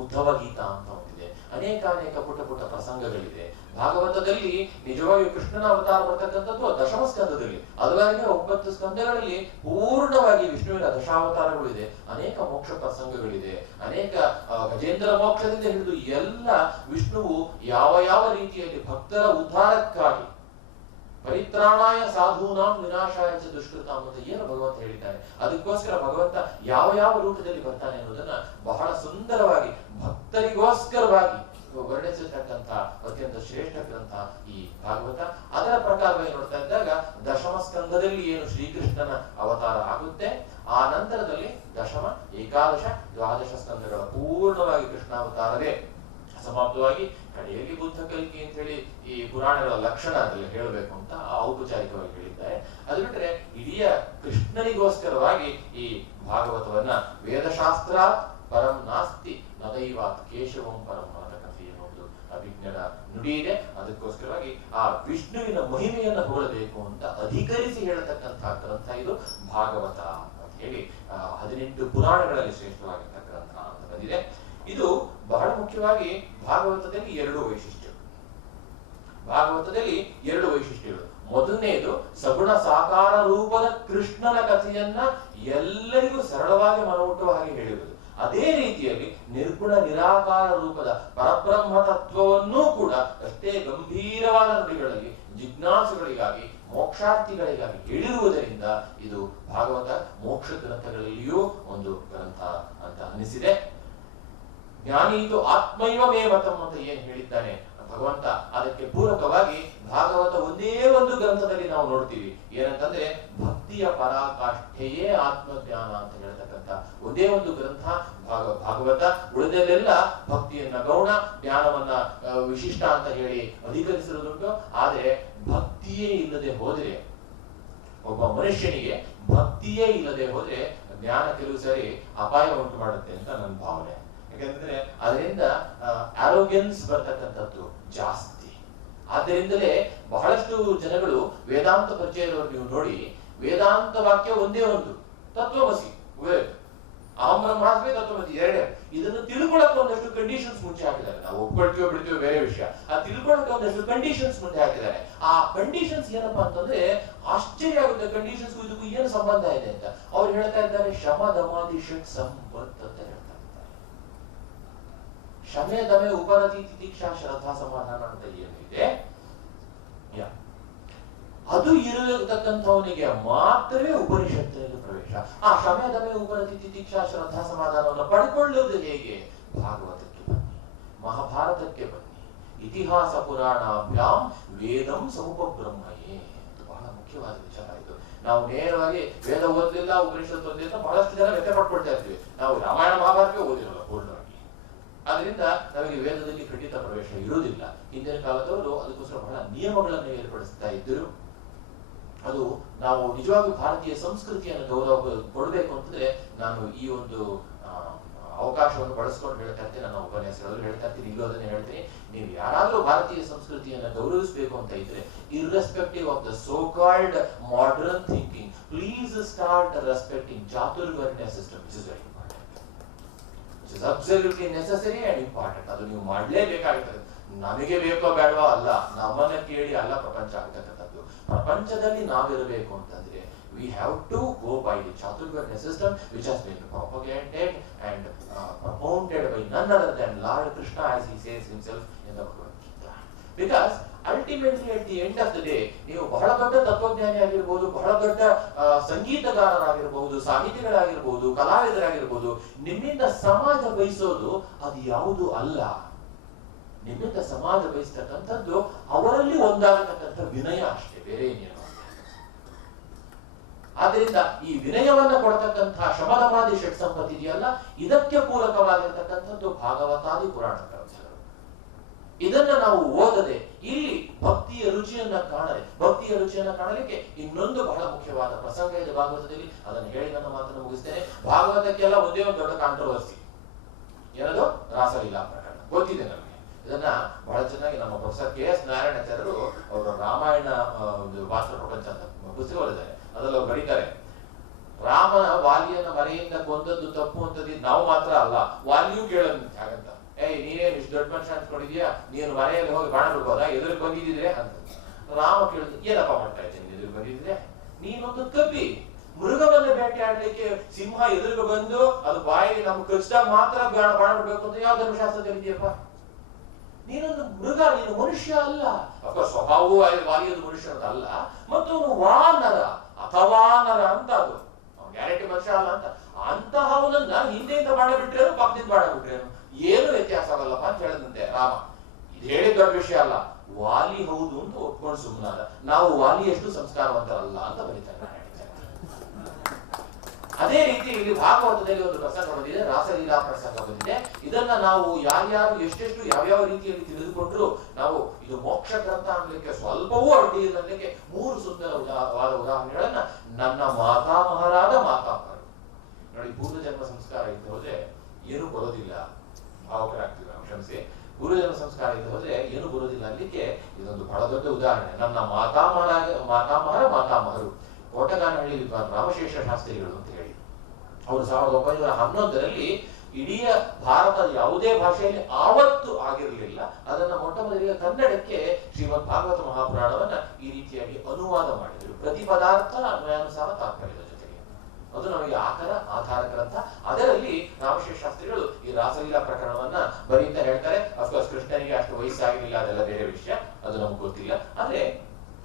ಉದ್ಧವ ಗೀತಾ ಅಂತ ಒಂದಿದೆ, ಅನೇಕ ಪುಟ್ಟ ಪ್ರಸಂಗಗಳಿದೆ. ಭಾಗವತದಲ್ಲಿ ನಿಜವಾಗಿಯೂ ಕೃಷ್ಣನ ಅವತಾರ ಬರ್ತಕ್ಕಂಥದ್ದು ದಶಮ ಸ್ಕಂದದಲ್ಲಿ. ಅದರಾಗೆ 9 ಸ್ಕಂದಗಳಲ್ಲಿ ಪೂರ್ಣವಾಗಿ ವಿಷ್ಣುವಿನ ದಶಾವತಾರಗಳು ಇದೆ. ಅನೇಕ ಮೋಕ್ಷ ಪ್ರಸಂಗಗಳಿದೆ, ಅನೇಕ ಗಜೇಂದ್ರ ಮೋಕ್ಷದಿಂದ ಹಿಡಿದು ಎಲ್ಲ ವಿಷ್ಣುವು ಯಾವ ರೀತಿಯಲ್ಲಿ ಭಕ್ತರ ಉದ್ಧಾರಕ್ಕಾಗಿ ಪರಿತ್ರಾಣಾಯ ಸಾಧೂನಾಂ ವಿನಾಶಾಯ ಚ ದುಷ್ಕೃತಾಂ ಅಂತ ಏನು ಭಗವಂತ ಹೇಳಿದ್ದಾನೆ. ಅದಕ್ಕೋಸ್ಕರ ಭಗವಂತ ಯಾವ ರೂಪದಲ್ಲಿ ಬರ್ತಾನೆ ಅನ್ನೋದನ್ನ ಬಹಳ ಸುಂದರವಾಗಿ ಭಕ್ತರಿಗೋಸ್ಕರವಾಗಿ ವರ್ಣಿಸಿರ್ತಕ್ಕಂಥ ಅತ್ಯಂತ ಶ್ರೇಷ್ಠ ಗ್ರಂಥ ಈ ಭಾಗವತ. ಅದರ ಪ್ರಕಾರವಾಗಿ ನೋಡ್ತಾ ಇದ್ದಾಗ ದಶಮ ಸ್ಕಂದದಲ್ಲಿ ಏನು ಶ್ರೀಕೃಷ್ಣನ ಅವತಾರ ಆಗುತ್ತೆ, ಆ ನಂತರದಲ್ಲಿ ದಶಮ, ಏಕಾದಶ, ದ್ವಾದಶ ಸ್ಕಂದಗಳ ಪೂರ್ಣವಾಗಿ ಕೃಷ್ಣಾವತಾರವೇ ಸಮಾಪ್ತವಾಗಿ ಕಡೆಯಲ್ಲಿ ಬುದ್ಧ ಕಲ್ಕಿ ಅಂತ ಹೇಳಿ ಈ ಪುರಾಣಗಳ ಲಕ್ಷಣ ಅದರಲ್ಲಿ ಹೇಳಬೇಕು ಅಂತ ಔಪಚಾರಿಕವಾಗಿ ಹೇಳಿದ್ದಾರೆ. ಅದು ಬಿಟ್ರೆ ಇಡೀ ಕೃಷ್ಣನಿಗೋಸ್ಕರವಾಗಿ ಈ ಭಾಗವತವನ್ನ ವೇದಶಾಸ್ತ್ರ ಪರಂ ನಾಸ್ತಿ ನದೈವಾತ್ ಕೇಶವಂ ಪರಂ ಮಾತ ಕಥೆ ಎನ್ನುವುದು ಅಭಿಜ್ಞರ ನುಡಿ ಇದೆ. ಅದಕ್ಕೋಸ್ಕರವಾಗಿ ಆ ವಿಷ್ಣುವಿನ ಮಹಿಮೆಯನ್ನು ಹೊಗಳಬೇಕು ಅಂತ ಅಧಿಕರಿಸಿ ಹೇಳತಕ್ಕಂತಹ ಗ್ರಂಥ ಇದು ಭಾಗವತ ಅಂತ ಹೇಳಿ 18 ಪುರಾಣಗಳಲ್ಲಿ ಶ್ರೇಷ್ಠವಾಗಿರ್ತಕ್ಕ ಗ್ರಂಥ ಅಂತ ಬಂದಿದೆ. ಇದು ಬಹಳ ಮುಖ್ಯವಾಗಿ ಭಾಗವತದಲ್ಲಿ ಎರಡು ವೈಶಿಷ್ಟ್ಯಗಳು. ಮೊದಲನೆಯದು ಸಗುಣ ಸಾಕಾರ ರೂಪದ ಕೃಷ್ಣನ ಕಥೆಯನ್ನ ಎಲ್ಲರಿಗೂ ಸರಳವಾಗಿ ಮನಮುಟ್ಟುವ ಹಾಗೆ ಹೇಳಿರುವುದು. ಅದೇ ರೀತಿಯಲ್ಲಿ ನಿರ್ಗುಣ ನಿರಾಕಾರ ರೂಪದ ಪರಬ್ರಹ್ಮ ತತ್ವವನ್ನೂ ಕೂಡ ಅಷ್ಟೇ ಗಂಭೀರವಾದ ನುಡಿಗಳಲ್ಲಿ ಜಿಜ್ಞಾಸುಗಳಿಗಾಗಿ ಮೋಕ್ಷಾರ್ಥಿಗಳಿಗಾಗಿ ಹೇಳಿರುವುದರಿಂದ ಇದು ಭಾಗವತ ಮೋಕ್ಷ ಗ್ರಂಥಗಳಲ್ಲಿಯೂ ಒಂದು ಗ್ರಂಥ ಅಂತ ಅನಿಸಿದೆ. ಜ್ಞಾನೀತು ಆತ್ಮೈವ ಮೇ ಮತಂ ಅಂತ ಏನ್ ಹೇಳಿದ್ದಾನೆ ಭಗವಂತ, ಅದಕ್ಕೆ ಪೂರಕವಾಗಿ ಭಾಗವತ ಒಂದೇ ಒಂದು ಗ್ರಂಥದಲ್ಲಿ ನಾವು ನೋಡ್ತೀವಿ. ಏನಂತಂದ್ರೆ ಭಕ್ತಿಯ ಪರಾಕಾಷ್ಠೆಯೇ ಆತ್ಮಜ್ಞಾನ ಅಂತ ಹೇಳ್ತಕ್ಕಂಥ ಒಂದೇ ಒಂದು ಗ್ರಂಥ ಭಾಗವತ. ಉಳಿದಲ್ಲೆಲ್ಲ ಭಕ್ತಿಯನ್ನ ಗೌಣ, ಜ್ಞಾನವನ್ನ ವಿಶಿಷ್ಟ ಅಂತ ಹೇಳಿ ಅಧಿಕರಿಸಿರುವುದುಂಟು. ಆದ್ರೆ ಭಕ್ತಿಯೇ ಇಲ್ಲದೆ ಹೋದ್ರೆ, ಒಬ್ಬ ಮನುಷ್ಯನಿಗೆ ಭಕ್ತಿಯೇ ಇಲ್ಲದೆ ಹೋದ್ರೆ ಜ್ಞಾನ ಕೆಲವು ಸಾರಿ ಅಪಾಯ ಉಂಟು ಮಾಡುತ್ತೆ ಅಂತ ನನ್ನ ಭಾವನೆ. ಯಾಕಂದ್ರೆ ಅದರಿಂದ ಆರೋಗ್ಯನ್ಸ್ ಬರ್ತಕ್ಕಂಥದ್ದು ಜಾಸ್ತಿ. ಆದ್ದರಿಂದಲೇ ಬಹಳಷ್ಟು ಜನಗಳು ವೇದಾಂತ ಪರಿಚಯ ಇರೋರು ನೀವು ನೋಡಿ, ವೇದಾಂತ ವಾಕ್ಯ ಒಂದೇ ಒಂದು ತತ್ವಮಸಿ, ಅಹಂ ಬ್ರಹ್ಮಾಸ್ಮಿ ತತ್ವಮಸಿ, ಎರಡೇ. ಇದನ್ನು ತಿಳ್ಕೊಳಕ್ಕೆ ಒಂದಷ್ಟು ಕಂಡೀಷನ್ಸ್ ಮುಂಚೆ ಹಾಕಿದ್ದಾರೆ. ನಾವು ಒಪ್ಕೊಳ್ತೀವೋ ಬಿಡ್ತೀವೋ ಬೇರೆ ವಿಷಯ. ಆ ತಿಳ್ಕೊಳಕ್ಕೆ ಒಂದಷ್ಟು ಕಂಡೀಷನ್ಸ್ ಮುಂದೆ ಹಾಕಿದ್ದಾರೆ. ಆ ಕಂಡೀಷನ್ಸ್ ಏನಪ್ಪಾ ಅಂತಂದ್ರೆ ಆಶ್ಚರ್ಯ ಆಗುತ್ತೆ. ಕಂಡೀಷನ್ಸ್ ಇದಕ್ಕೂ ಏನು ಸಂಬಂಧ ಇದೆ ಅಂತ ಅವ್ರು ಹೇಳ್ತಾ ಇದ್ದಾರೆ. ಶಮ ದಮಾದಿ ಷಟ್ ಸಂಪತ್ ಅಂತ ಹೇಳ್ತಾರೆ. ಶಮೆ ದಮೆ ಉಪರತಿ ತಿತಿಕ್ಷಾ ಶ್ರದ್ಧಾ ಸಮಾಧಾನ ಅಂತ ಏನಿದೆ ಅದು ಇರತಕ್ಕಂಥವನಿಗೆ ಮಾತ್ರವೇ ಉಪನಿಷತ್ತಿನಲ್ಲಿ ಪ್ರವೇಶ. ಆ ಶಮೆ ದಮೆ ಉಪರತಿ ತಿತಿಕ್ಷಾ ಶ್ರದ್ಧಾ ಸಮಾಧಾನವನ್ನು ಪಡ್ಕೊಳ್ಳುವುದು ಹೇಗೆ? ಭಾಗವತಕ್ಕೆ ಬನ್ನಿ, ಮಹಾಭಾರತಕ್ಕೆ ಬನ್ನಿ, ಇತಿಹಾಸ ಪುರಾಣಾಭ್ಯಾಂ ವೇದಂ ಸಮುಪಬ್ರಹ್ಮಯೇ. ಬಹಳ ಮುಖ್ಯವಾದ ವಿಚಾರ ಇದು. ನಾವು ನೇರವಾಗಿ ವೇದ ಓದಲಿಲ್ಲ, ಉಪನಿಷತ್ತು ಓದಲಿಲ್ಲ, ಬಹಳಷ್ಟು ಜನ ವ್ಯತ್ಯ ಪಡ್ಕೊಳ್ತಾ ಇರ್ತೀವಿ. ನಾವು ರಾಮಾಯಣ ಮಹಾಭಾರತವೇ ಓದಿರಲ್ಲ ಪೂರ್ಣವಾಗಿ. ಆದ್ರಿಂದ ನಮಗೆ ವೇದದಲ್ಲಿ ಖಂಡಿತ ಪ್ರವೇಶ ಇರುವುದಿಲ್ಲ. ಹಿಂದಿನ ಕಾಲದವರು ಅದಕ್ಕೋಸ್ಕರ ಬಹಳ ನಿಯಮಗಳನ್ನು ಏರ್ಪಡಿಸ್ತಾ ಇದ್ದರು. ಅದು ನಾವು ನಿಜವಾಗ್ಲೂ ಭಾರತೀಯ ಸಂಸ್ಕೃತಿಯನ್ನು ಗೌರವ ಕೊಡಬೇಕು ಅಂತಂದ್ರೆ ನಾನು ಈ ಒಂದು ಅವಕಾಶವನ್ನು ಬಳಸ್ಕೊಂಡು ಹೇಳ್ತಾ ಇರ್ತೀನಿ. ನನ್ನ ಉಪನ್ಯಾಸಗಳಲ್ಲಿ ಹೇಳ್ತಾ ಇರ್ತೀನಿ, ಇಲ್ಲೂ ಅದನ್ನೇ ಹೇಳ್ತೀನಿ. ನೀವು ಯಾರಾದ್ರೂ ಭಾರತೀಯ ಸಂಸ್ಕೃತಿಯನ್ನು ಗೌರವಿಸಬೇಕು ಅಂತ ಇದ್ರೆ, irrespective of the so called modern thinking, please start respecting chaturvarnya system. Is very is absolutely necessary and important. ಅದು ನೀವು ಮಾಡಲೇಬೇಕಾಗುತ್ತದೆ. ನಮಗೆ ಬೇಕೋ ಬೇಡವೋ ಅಲ್ಲ, ನಮ್ಮನ್ನ ಕೇಳಿ ಅಲ್ಲ ಪ್ರಪಂಚ ಆಗ್ತಕ್ಕಂಥದ್ದು. ಪ್ರಪಂಚದಲ್ಲಿ ನಾವಿರಬೇಕು ಅಂತಂದ್ರೆ we have to go by the Chaturvarnya system which has been propagated and propounded by none other than Lord Krishna, as he says himself in the Bhagavad Gita. Because ultimately at the end of the day, ನೀವು ಬಹಳ ದೊಡ್ಡ ತತ್ವಜ್ಞಾನಿ ಆಗಿರ್ಬೋದು, ಬಹಳ ದೊಡ್ಡ ಸಂಗೀತಗಾರರಾಗಿರ್ಬಹುದು, ಸಾಹಿತಿಗಳಾಗಿರ್ಬೋದು, ಕಲಾವಿದರಾಗಿರ್ಬೋದು, ನಿಮ್ಮಿಂದ ಸಮಾಜ ಬಯಸೋದು ಅದು ಯಾವುದು ಅಲ್ಲ. ನಿಮ್ಮಿಂದ ಸಮಾಜ ಬಯಸ್ತಕ್ಕಂಥದ್ದು ಅವರಲ್ಲಿ ಒಂದಾಗತಕ್ಕಂಥ ವಿನಯ ಅಷ್ಟೇ, ಬೇರೆ ಏನೇನು. ಆದ್ರಿಂದ ಈ ವಿನಯವನ್ನ ಕೊಡತಕ್ಕಂತಹ ಶಮದಮಾದಿ ಷಟ್ ಸಂಪತ್ತು ಇದೆಯಲ್ಲ, ಇದಕ್ಕೆ ಪೂರಕವಾಗಿರ್ತಕ್ಕಂಥದ್ದು ಭಾಗವತಾದಿ ಪುರಾಣ ಗ್ರಂಥಗಳು. ಇದನ್ನ ನಾವು ಓದದೆ ಇಲ್ಲಿ ಭಕ್ತಿಯ ರುಚಿಯನ್ನ ಕಾಣಲಿಕ್ಕೆ ಇನ್ನೊಂದು ಬಹಳ ಮುಖ್ಯವಾದ ಪ್ರಸಂಗ ಇದೆ ಭಾಗವತದಲ್ಲಿ. ಅದನ್ನು ಹೇಳಿ ನನ್ನ ಮಾತನ್ನು ಮುಗಿಸ್ತೇನೆ. ಭಾಗವತಕ್ಕೆಲ್ಲ ಒಂದೇ ಒಂದು ದೊಡ್ಡ ಕಾಂಟ್ರವರ್ಸಿ, ಏನದು ರಾಸಲೀಲಾ ಪ್ರಕರಣ. ಗೊತ್ತಿದೆ ನಮಗೆ. ಇದನ್ನ ಬಹಳ ಚೆನ್ನಾಗಿ ನಮ್ಮ ಪ್ರೊಫೆಸರ್ KS ನಾರಾಯಣಾಚಾರ್ಯರು ಅವರ ರಾಮಾಯಣ ಒಂದು ವಾಸ್ತು ಪ್ರಪಂಚ ಅಂತ ಪುಸ್ತಕ ಬರೆದಿದ್ದಾರೆ. ಅದರಲ್ಲಿ ಅವ್ರು ಬರೀತಾರೆ, ರಾಮನ ವಾಲಿಯನ್ನ ಮರೆಯಿಂದ ಕೊಂದದ್ದು ತಪ್ಪು ಅಂತದ್ದು ನಾವು ಮಾತ್ರ ಅಲ್ಲ, ವಾಲಿಯೂ ಕೇಳೋದು ಹಾಗಂತ. ನೀನೇನು ಇಷ್ಟು ದೊಡ್ಡ ಮನುಷ್ಯ ಅನ್ಸ್ಕೊಂಡಿದ್ಯಾ, ನೀನು ಮನೆಯಲ್ಲಿ ಹೋಗಿ ಬಾಣ ಬಿಡ್ಬೋದಾ, ಎದುರು ಬಂದಿದ್ರೆ ಅಂತ. ರಾಮ ಕೇಳಿದ್ರು, ಏನಪ್ಪ ಮಾಡ್ತಾ ಇದ್ದೀನಿ, ಎದುರು ಬಂದಿದ್ರೆ? ನೀನೊಂದು ಕಬ್ಬಿ, ಮೃಗವನ್ನ ಬೇಟೆ ಆಡ್ಲಿಕ್ಕೆ ಸಿಂಹ ಎದುರು ಬಂದು ಅದು ಬಾಯಿಗೆ ನಮ್ಗೆ ಕಚ್ಚಿದಾಗ ಮಾತ್ರ ಬಾಣ ಬಿಡ್ಬೇಕು ಅಂತ ಯಾವ ಧರ್ಮಶಾಸ್ತ್ರದಲ್ಲಿ ಇದೆಯಪ್ಪ? ನೀನೊಂದು ಮೃಗ, ನೀನು ಮನುಷ್ಯ ಅಲ್ಲ. ಅಫ್ಕೋರ್ಸ್ ಸ್ವಭಾವವೂ ವಾಲಿಯದು ಮನುಷ್ಯನದ ಅಲ್ಲ, ಮತ್ತು ಅವನು ವಾನರ ಅಥವಾ ನರ ಅಂತ, ಅದು ಗ್ಯಾರಂಟಿ ಮನುಷ್ಯ ಅಲ್ಲ ಅಂತ. ಅಂತಹವನನ್ನ ಹಿಂದೆಯಿಂದ ಬಾಣ ಬಿಟ್ರೇನು, ಪಕ್ಕದಿಂದ ಬಾಣ ಬಿಟ್ರೇನು, ಏನು ವ್ಯತ್ಯಾಸ ಆಗಲ್ಲಪ್ಪ ಅಂತ ಹೇಳಿದಂತೆ ರಾಮ. ಇದು ಹೇಳಿದ ದೊಡ್ಡ ವಿಷಯ ಅಲ್ಲ, ವಾಲಿ ಹೌದು ಅಂತ ಒಪ್ಕೊಂಡು ಸುಮ್ಮನಾದ. ನಾವು ವಾಲಿ ಎಷ್ಟು ಸಂಸ್ಕಾರವಂತರಲ್ಲ ಅಂತ ಬರೀತಾರೆ. ಅದೇ ರೀತಿ ಇಲ್ಲಿ ಭಾಗವತದಲ್ಲಿ ಒಂದು ಪ್ರಸಂಗ ಬಂದಿದೆ, ರಾಸಲೀಲಾ ಪ್ರಸಂಗ ಬಂದಿದೆ. ಇದನ್ನ ನಾವು ಯಾರ್ಯಾರು ಎಷ್ಟೆಷ್ಟು ಯಾವ್ಯಾವ ರೀತಿಯಲ್ಲಿ ತಿಳಿದುಕೊಂಡ್ರು ನಾವು ಇದು ಮೋಕ್ಷ ಗ್ರಂಥ ಅನ್ಲಿಕ್ಕೆ ಸ್ವಲ್ಪವೂ ಅಡ್ಡಿ ಇರಲಿಕ್ಕೆ 3 ಸುಂದರವಾದ ಉದಾಹರಣೆಗಳನ್ನ ನನ್ನ ಮಾತಾಮಹರಾದ ಮಾತಾಮಹರು ನೋಡಿ. ಪೂರ್ವ ಜನ್ಮ ಸಂಸ್ಕಾರ ಇದ್ದು ಹೋದ್ರೆ ಏನು ಬರೋದಿಲ್ಲ, ಭಾವಕರಾಗ್ತೀವಿ ನಾವು, ಕ್ಷಮಿಸಿ. ಪೂರ್ವಜನ್ಮ ಸಂಸ್ಕಾರ ಇದ್ದು ಹೋದ್ರೆ ಏನು ಬರುವುದಿಲ್ಲ ಅಲ್ಲಿಗೆ ಇದೊಂದು ಬಹಳ ದೊಡ್ಡ ಉದಾಹರಣೆ. ನನ್ನ ಮಾತಾಮಹರು ಕೋಟಗಾನಹಳ್ಳಿ ವಿದ್ವಾನ್ ರಾಮಶೇಷ ಶಾಸ್ತ್ರಿಗಳು ಅಂತ ಹೇಳಿ, ಅವರು 1911ರಲ್ಲಿ ಇಡೀ ಭಾರತದ ಯಾವುದೇ ಭಾಷೆಯಲ್ಲಿ ಆವತ್ತು ಆಗಿರಲಿಲ್ಲ, ಅದನ್ನ ಮೊಟ್ಟ ಮೊದಲಿಗೆ ಕನ್ನಡಕ್ಕೆ ಶ್ರೀಮದ್ ಭಾಗವತ ಮಹಾಪುರಾಣವನ್ನ ಈ ರೀತಿಯಾಗಿ ಅನುವಾದ ಮಾಡಿದರು, ಪ್ರತಿ ಪದಾರ್ಥ ಅನ್ವಯಾನುಸಾರ ತಾತ್ಪರ್ಯದ ಜೊತೆಗೆ. ಅದು ನಮಗೆ ಆಧಾರ ಗ್ರಂಥ. ಅದರಲ್ಲಿ ರಾಮಶೇಷ ಶಾಸ್ತ್ರಿಗಳು ಈ ರಾಸಲೀಲಾ ಪ್ರಕರಣವನ್ನ ಬರೀತಾ ಹೇಳ್ತಾರೆ. ಅಫ್ಕೋರ್ಸ್ ಕೃಷ್ಣನಿಗೆ ಅಷ್ಟು ವಯಸ್ಸಾಗಿರಲಿಲ್ಲ, ಅದೆಲ್ಲ ಬೇರೆ ವಿಷಯ, ಅದು ನಮ್ಗೆ ಗೊತ್ತಿಲ್ಲ. ಆದ್ರೆ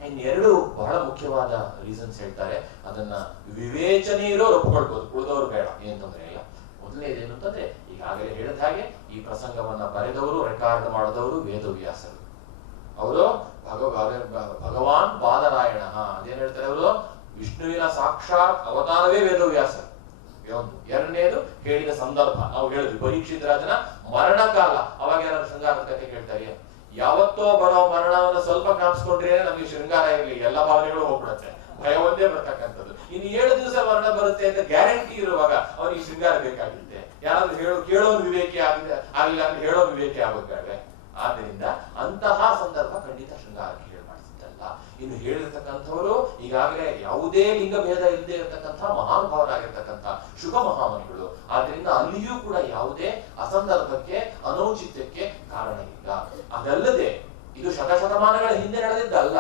ಇನ್ನೆರಡು ಬಹಳ ಮುಖ್ಯವಾದ ರೀಸನ್ಸ್ ಹೇಳ್ತಾರೆ, ಅದನ್ನ ವಿವೇಚನೆ ಇರೋರು ಒಪ್ಕೊಳ್ಬಹುದು, ಉಳಿದವರು ಬೇಡ, ಏನ್ ತೊಂದರೆ ಇಲ್ಲ. ಮೊದಲನೇದೇನು ಅಂತಂದ್ರೆ, ಈಗಾಗಲೇ ಹೇಳಿದ ಹಾಗೆ ಈ ಪ್ರಸಂಗವನ್ನ ಬರೆದವರು, ರೆಕಾರ್ಡ್ ಮಾಡಿದವರು ವೇದವ್ಯಾಸರು. ಅವರು ಭಗವಾನ್ ಬಾದರಾಯಣ, ಅದೇನ್ ಹೇಳ್ತಾರೆ ಅವರು, ವಿಷ್ಣುವಿನ ಸಾಕ್ಷಾತ್ ಅವತಾರವೇ ವೇದವ್ಯಾಸರು. ಒಂದು ಎರಡನೇದು ಹೇಳಿದ ಸಂದರ್ಭ, ನಾವು ಹೇಳಿದ್ವಿ ಪರೀಕ್ಷಿತ ರಾಜನ ಮರಣಕಾಲ, ಅವಾಗ ಏನಾದ್ರು ಶೃಂಗಾರದ ಕಥೆ ಕೇಳ್ತಾರೆ. ಯಾವತ್ತೋ ಬರೋ ಮರಣವನ್ನು ಸ್ವಲ್ಪ ಜ್ಞಾಪಿಸ್ಕೊಂಡ್ರೆ ನಮಗೆ ಶೃಂಗಾರ ಇರಲಿ, ಎಲ್ಲ ಭಾವನೆಗಳು ಹೋಗ್ಬಿಡುತ್ತೆ, ಭಯ ಒಂದೇ ಬರ್ತಕ್ಕಂಥದ್ದು. ಇನ್ನು 7 ದಿವಸ ಮರಣ ಬರುತ್ತೆ ಅಂತ ಗ್ಯಾರಂಟಿ ಇರುವಾಗ ಅವನಿಗೆ ಶೃಂಗಾರ ಬೇಕಾಗುತ್ತೆ. ಯಾರಾದ್ರೂ ಕೇಳೋ ವಿವೇಕಿ ಆಗಿಲ್ಲ ಅಂದ್ರೆ ಹೇಳೋ ವಿವೇಕಿ ಆಗಬೇಕಾದ್ರೆ, ಆದ್ದರಿಂದ ಅಂತಹ ಸಂದರ್ಭ ಖಂಡಿತ ಶೃಂಗಾರಕ್ಕೆ ಮಾಡಿಸಿದ್ದಲ್ಲ. ಇನ್ನು ಹೇಳಿರ್ತಕ್ಕಂಥವರು ಈಗಾಗಲೇ ಯಾವುದೇ ಲಿಂಗಭೇದ ಇಲ್ಲದೆ ಇರತಕ್ಕಂಥ ಮಹಾನುಭಾವರಾಗಿರ್ತಕ್ಕಂಥ ಶುಕ ಮಹಾಮನಿಗಳು. ಆದ್ರಿಂದ ಅಲ್ಲಿಯೂ ಕೂಡ ಯಾವುದೇ ಅಸಂದರ್ಭಕ್ಕೆ ಅನೌಚಿತ್ಯಕ್ಕೆ ಕಾರಣ ಇಲ್ಲ. ಅದಲ್ಲದೆ ಇದು ಶತಶತಮಾನಗಳ ಹಿಂದೆ ನಡೆದಿದ್ದಲ್ಲ,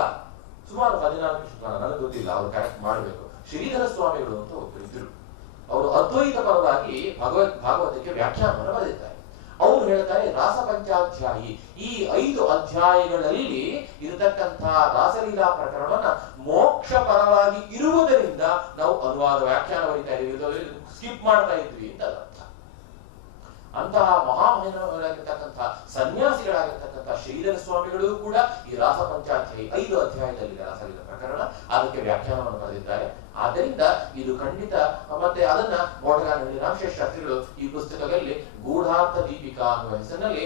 ಸುಮಾರು 14 ಶತಮಾನ, ನನಗೆ ಗೊತ್ತಿಲ್ಲ, ಅವ್ರು ಕರೆಕ್ಟ್ ಮಾಡಬೇಕು. ಶ್ರೀಧರ ಸ್ವಾಮಿಗಳು ಅಂತ ಒಬ್ಬರು ಇದ್ರು. ಅವರು ಅದ್ವೈತ ಪರವಾಗಿ ಭಾಗವತಕ್ಕೆ ವ್ಯಾಖ್ಯಾನವನ್ನು ಬರೆದಿದ್ದಾರೆ. ಅವರು ಹೇಳ್ತಾರೆ, ರಾಸ ಪಂಚಾಧ್ಯಾಯಿ, ಈ 5 ಅಧ್ಯಾಯಗಳಲ್ಲಿ ಇರತಕ್ಕಂತಹ ರಾಸಲೀಲಾ ಪ್ರಕರಣವನ್ನ ಮೋಕ್ಷ ಪರವಾಗಿ ಇರುವುದರಿಂದ ನಾವು ಅನುವಾದ ವ್ಯಾಖ್ಯಾನ ಬರೀತಾ ಇದೀವಿ, ಸ್ಕಿಪ್ ಮಾಡ್ತಾ ಇದ್ವಿ ಅಂತ ಅರ್ಥ. ಅಂತಹ ಮಹಾಮಹಿಮರಾಗಿರ್ತಕ್ಕಂಥ ಸನ್ಯಾಸಿಗಳಾಗಿರ್ತಕ್ಕಂಥ ಶ್ರೀಧರ ಸ್ವಾಮಿಗಳು ಕೂಡ ಈ ರಾಸ ಪಂಚಾಧ್ಯಾಯಿ 5 ಅಧ್ಯಾಯದಲ್ಲಿ ರಾಸಲೀಲಾ ಪ್ರಕರಣ, ಅದಕ್ಕೆ ವ್ಯಾಖ್ಯಾನವನ್ನು ಬರೆದಿದ್ದಾರೆ. ಆದ್ದರಿಂದ ಇದು ಖಂಡಿತ. ಮತ್ತೆ ಅದನ್ನ ಕೋಟಗಾನಹಳ್ಳಿ ರಾಮಶೇಷ ಶಾಸ್ತ್ರಿಗಳು ಈ ಪುಸ್ತಕದಲ್ಲಿ ಗೂಢಾರ್ಥ ದೀಪಿಕಾ ಅನ್ನುವ ಹೆಸರಿನಲ್ಲಿ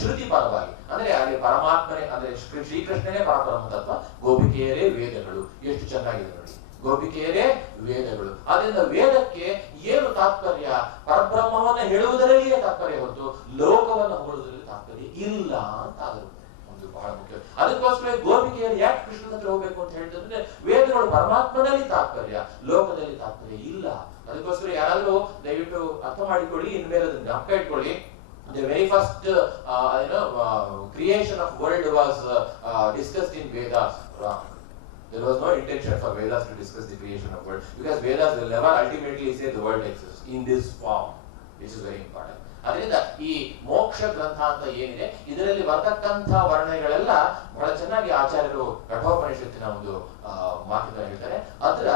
ಶ್ರುತಿ ಪರವಾಗಿ, ಅಂದ್ರೆ ಅಲ್ಲಿ ಪರಮಾತ್ಮನೇ, ಅಂದ್ರೆ ಶ್ರೀಕೃಷ್ಣನೇ ಪರಬ್ರಹ್ಮ ತತ್ವ, ಗೋಪಿಕೆಯರೇ ವೇದಗಳು, ಎಷ್ಟು ಚೆನ್ನಾಗಿದೆ ನೋಡಿ, ಗೋಪಿಕೆಯರೇ ವೇದಗಳು. ಆದ್ರಿಂದ ವೇದಕ್ಕೆ ಏನು ತಾತ್ಪರ್ಯ, ಪರಬ್ರಹ್ಮವನ್ನ ಹೇಳುವುದರಲ್ಲಿಯೇ ತಾತ್ಪರ್ಯ ಹೊರತು ಲೋಕವನ್ನು ಹೊಗಳೋದ್ರಲ್ಲಿ ತಾತ್ಪರ್ಯ ಇಲ್ಲ ಅಂತ ಆದರೂ ಒಂದು ಬಹಳ ಮುಖ್ಯ. ಅದಕ್ಕೋಸ್ಕರ ಗೋಪಿಕೆಯರು ಯಾಕೆ ಕೃಷ್ಣನ ಹತ್ರ ಹೋಗ್ಬೇಕು ಅಂತ ಹೇಳ್ತಿದ್ರೆ, ವೇದಗಳು ಪರಮಾತ್ಮನಲ್ಲಿ ತಾತ್ಪರ್ಯ, ಲೋಕದಲ್ಲಿ ತಾತ್ಪರ್ಯ ಇಲ್ಲ. ಅದಕ್ಕೋಸ್ಕರ ಯಾರಾದ್ರೂ ದಯವಿಟ್ಟು ಅರ್ಥ ಮಾಡಿಕೊಳ್ಳಿ, ಇನ್ಮೇಲೆ ಅದನ್ನ ಜ್ಞಾಪಕ ಇಟ್ಕೊಳ್ಳಿ. The very first creation of world was discussed in Vedas. There was no intention for Vedas to discuss the creation of world, because Vedas will never ultimately say the world exists in this form, which is very important. ಅದರಿಂದ ಈ ಮೋಕ್ಷ ಗ್ರಂಥ ಅಂತ ಏನಿದೆ, ಇದರಲ್ಲಿ ಬರ್ತಕ್ಕಂಥ ವರ್ಣನೆಗಳೆಲ್ಲ ಬಹಳ ಚೆನ್ನಾಗಿ ಆಚಾರ್ಯರು ಕಠೋಪನಿಷತ್ತಿನ ಒಂದು ಮಾತುಗಳನ್ನು ಹೇಳ್ತಾರೆ. ಅದರ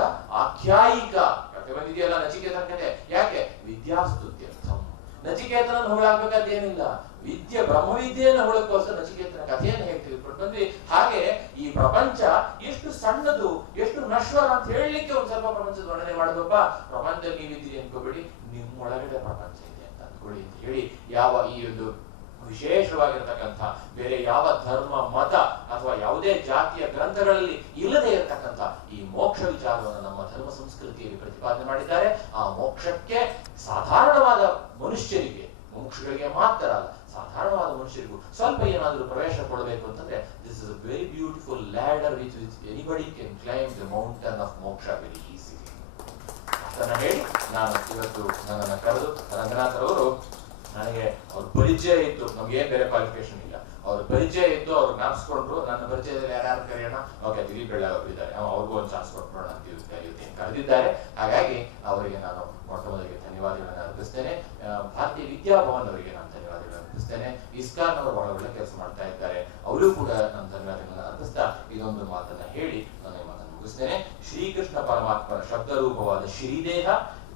ಆಖ್ಯಾಯಿಕ ಕಥೆ ಬಂದಿದೆಯಲ್ಲ, ನಚಿಕೇತನ ಕಥೆ, ಯಾಕೆ ವಿದ್ಯಾಸ್ತುತ್ಯರ್ಥಂ, ನಚಿಕೇತನನ್ನು ಹೊಗಳಾಗಬೇಕಾದೇನಿಲ್ಲ, ವಿದ್ಯೆ ಬ್ರಹ್ಮವಿದ್ಯೆಯನ್ನು ಹೊಳಕೋಸ್ಕರ ನಚಿಕೇತನ ಕಥೆಯನ್ನು ಹೇಗೆ ತೆಗೆದುಕೊಂಡು ಬಂದ್ವಿ. ಹಾಗೆ ಈ ಪ್ರಪಂಚ ಎಷ್ಟು ಸಣ್ಣದು, ಎಷ್ಟು ನಶ್ವರ ಅಂತ ಹೇಳಲಿಕ್ಕೆ ಒಂದು ಸ್ವಲ್ಪ ಪ್ರಪಂಚದ ವರ್ಣನೆ ಮಾಡಬೇಕ. ಪ್ರಪಂಚದಲ್ಲಿ ನೀವಿದ್ದೀರಿ ಅನ್ಕೋಬೇಡಿ, ನಿಮ್ಮೊಳಗಡೆ ಪ್ರಪಂಚ ಇದೆ ಅಂತ ಅಂದ್ಕೊಳ್ಳಿ ಅಂತ ಹೇಳಿ, ಯಾವ ಈ ಒಂದು ವಿಶೇಷವಾಗಿರತಕ್ಕಂಥ ಬೇರೆ ಯಾವ ಧರ್ಮ ಮತ ಅಥವಾ ಯಾವುದೇ ಜಾತಿಯ ಗ್ರಂಥಗಳಲ್ಲಿ ಇಲ್ಲದೆ ಇರತಕ್ಕಂಥ ಈ ಮೋಕ್ಷ ವಿಚಾರವನ್ನು ನಮ್ಮ ಧರ್ಮ ಸಂಸ್ಕೃತಿಯಲ್ಲಿ ಪ್ರತಿಪಾದನೆ ಮಾಡಿದ್ದಾರೆ. ಆ ಮೋಕ್ಷಕ್ಕೆ ಸಾಧಾರಣವಾದ ಮನುಷ್ಯರಿಗೆ, ಮೋಕ್ಷಗಳಿಗೆ ಮಾತ್ರ ಅಲ್ಲ, ಸಾಧಾರಣವಾದ ಮನುಷ್ಯರಿಗೂ ಸ್ವಲ್ಪ ಏನಾದರೂ ಪ್ರವೇಶ ಕೊಡಬೇಕು ಅಂತಂದ್ರೆ, this is a very beautiful ladder which anybody can climb the mountain of moksha very easily. ಅದನ್ನ ಹೇಳಿ ನಾನು ಇವತ್ತು ನನ್ನನ್ನು ಕರೆದು ರಂಗನಾಥರವರು, ನನಗೆ ಅವ್ರ ಪರಿಚಯ ಇತ್ತು, ನಮ್ಗೆ ಏನ್ ಬೇರೆ ಕ್ವಾಲಿಫಿಕೇಶನ್ ಇಲ್ಲ, ಅವ್ರ ಪರಿಚಯ ಇತ್ತು, ಅವ್ರು ಜ್ಞಾಪಿಸ್ಕೊಂಡ್ರು. ನನ್ನ ಪರಿಚಯದಲ್ಲಿ ಯಾರ್ಯಾರು ಕರೆಯೋಣ, ಓಕೆ ದಿಲೀಪ್ ಬೆಳ್ಳ ಅವರು ಇದ್ದಾರೆ, ಅವ್ರಿಗೂ ಒಂದು ಚಾನ್ಸ್ ಕೊಟ್ಬಿಡೋಣ ಅಂತ ಕರೆದಿದ್ದಾರೆ. ಹಾಗಾಗಿ ಅವರಿಗೆ ನಾನು ಮೊಟ್ಟ ಮೊದಲಿಗೆ ಧನ್ಯವಾದಗಳನ್ನು ಅರ್ಪಿಸ್ತೇನೆ. ಭಾರತೀಯ ವಿದ್ಯಾಭವನ್ ಅವರಿಗೆ ನಾನು ಧನ್ಯವಾದಗಳನ್ನು ಅರ್ಪಿಸ್ತೇನೆ. ಇಸ್ಕಾನ್ ಅವರು ಬಹಳ ಒಳ್ಳೆ ಕೆಲಸ ಮಾಡ್ತಾ ಇದ್ದಾರೆ, ಅವರು ಕೂಡ ನಾನು ಧನ್ಯವಾದಗಳನ್ನು ಅರ್ಪಿಸ್ತಾ ಇದೊಂದು ಮಾತನ್ನ ಹೇಳಿ ನನ್ನ ಮಾತನ್ನು ಮುಗಿಸ್ತೇನೆ. ಶ್ರೀಕೃಷ್ಣ ಪರಮಾತ್ಮನ ಶಬ್ದ ರೂಪವಾದ ಶ್ರೀದೇಹ,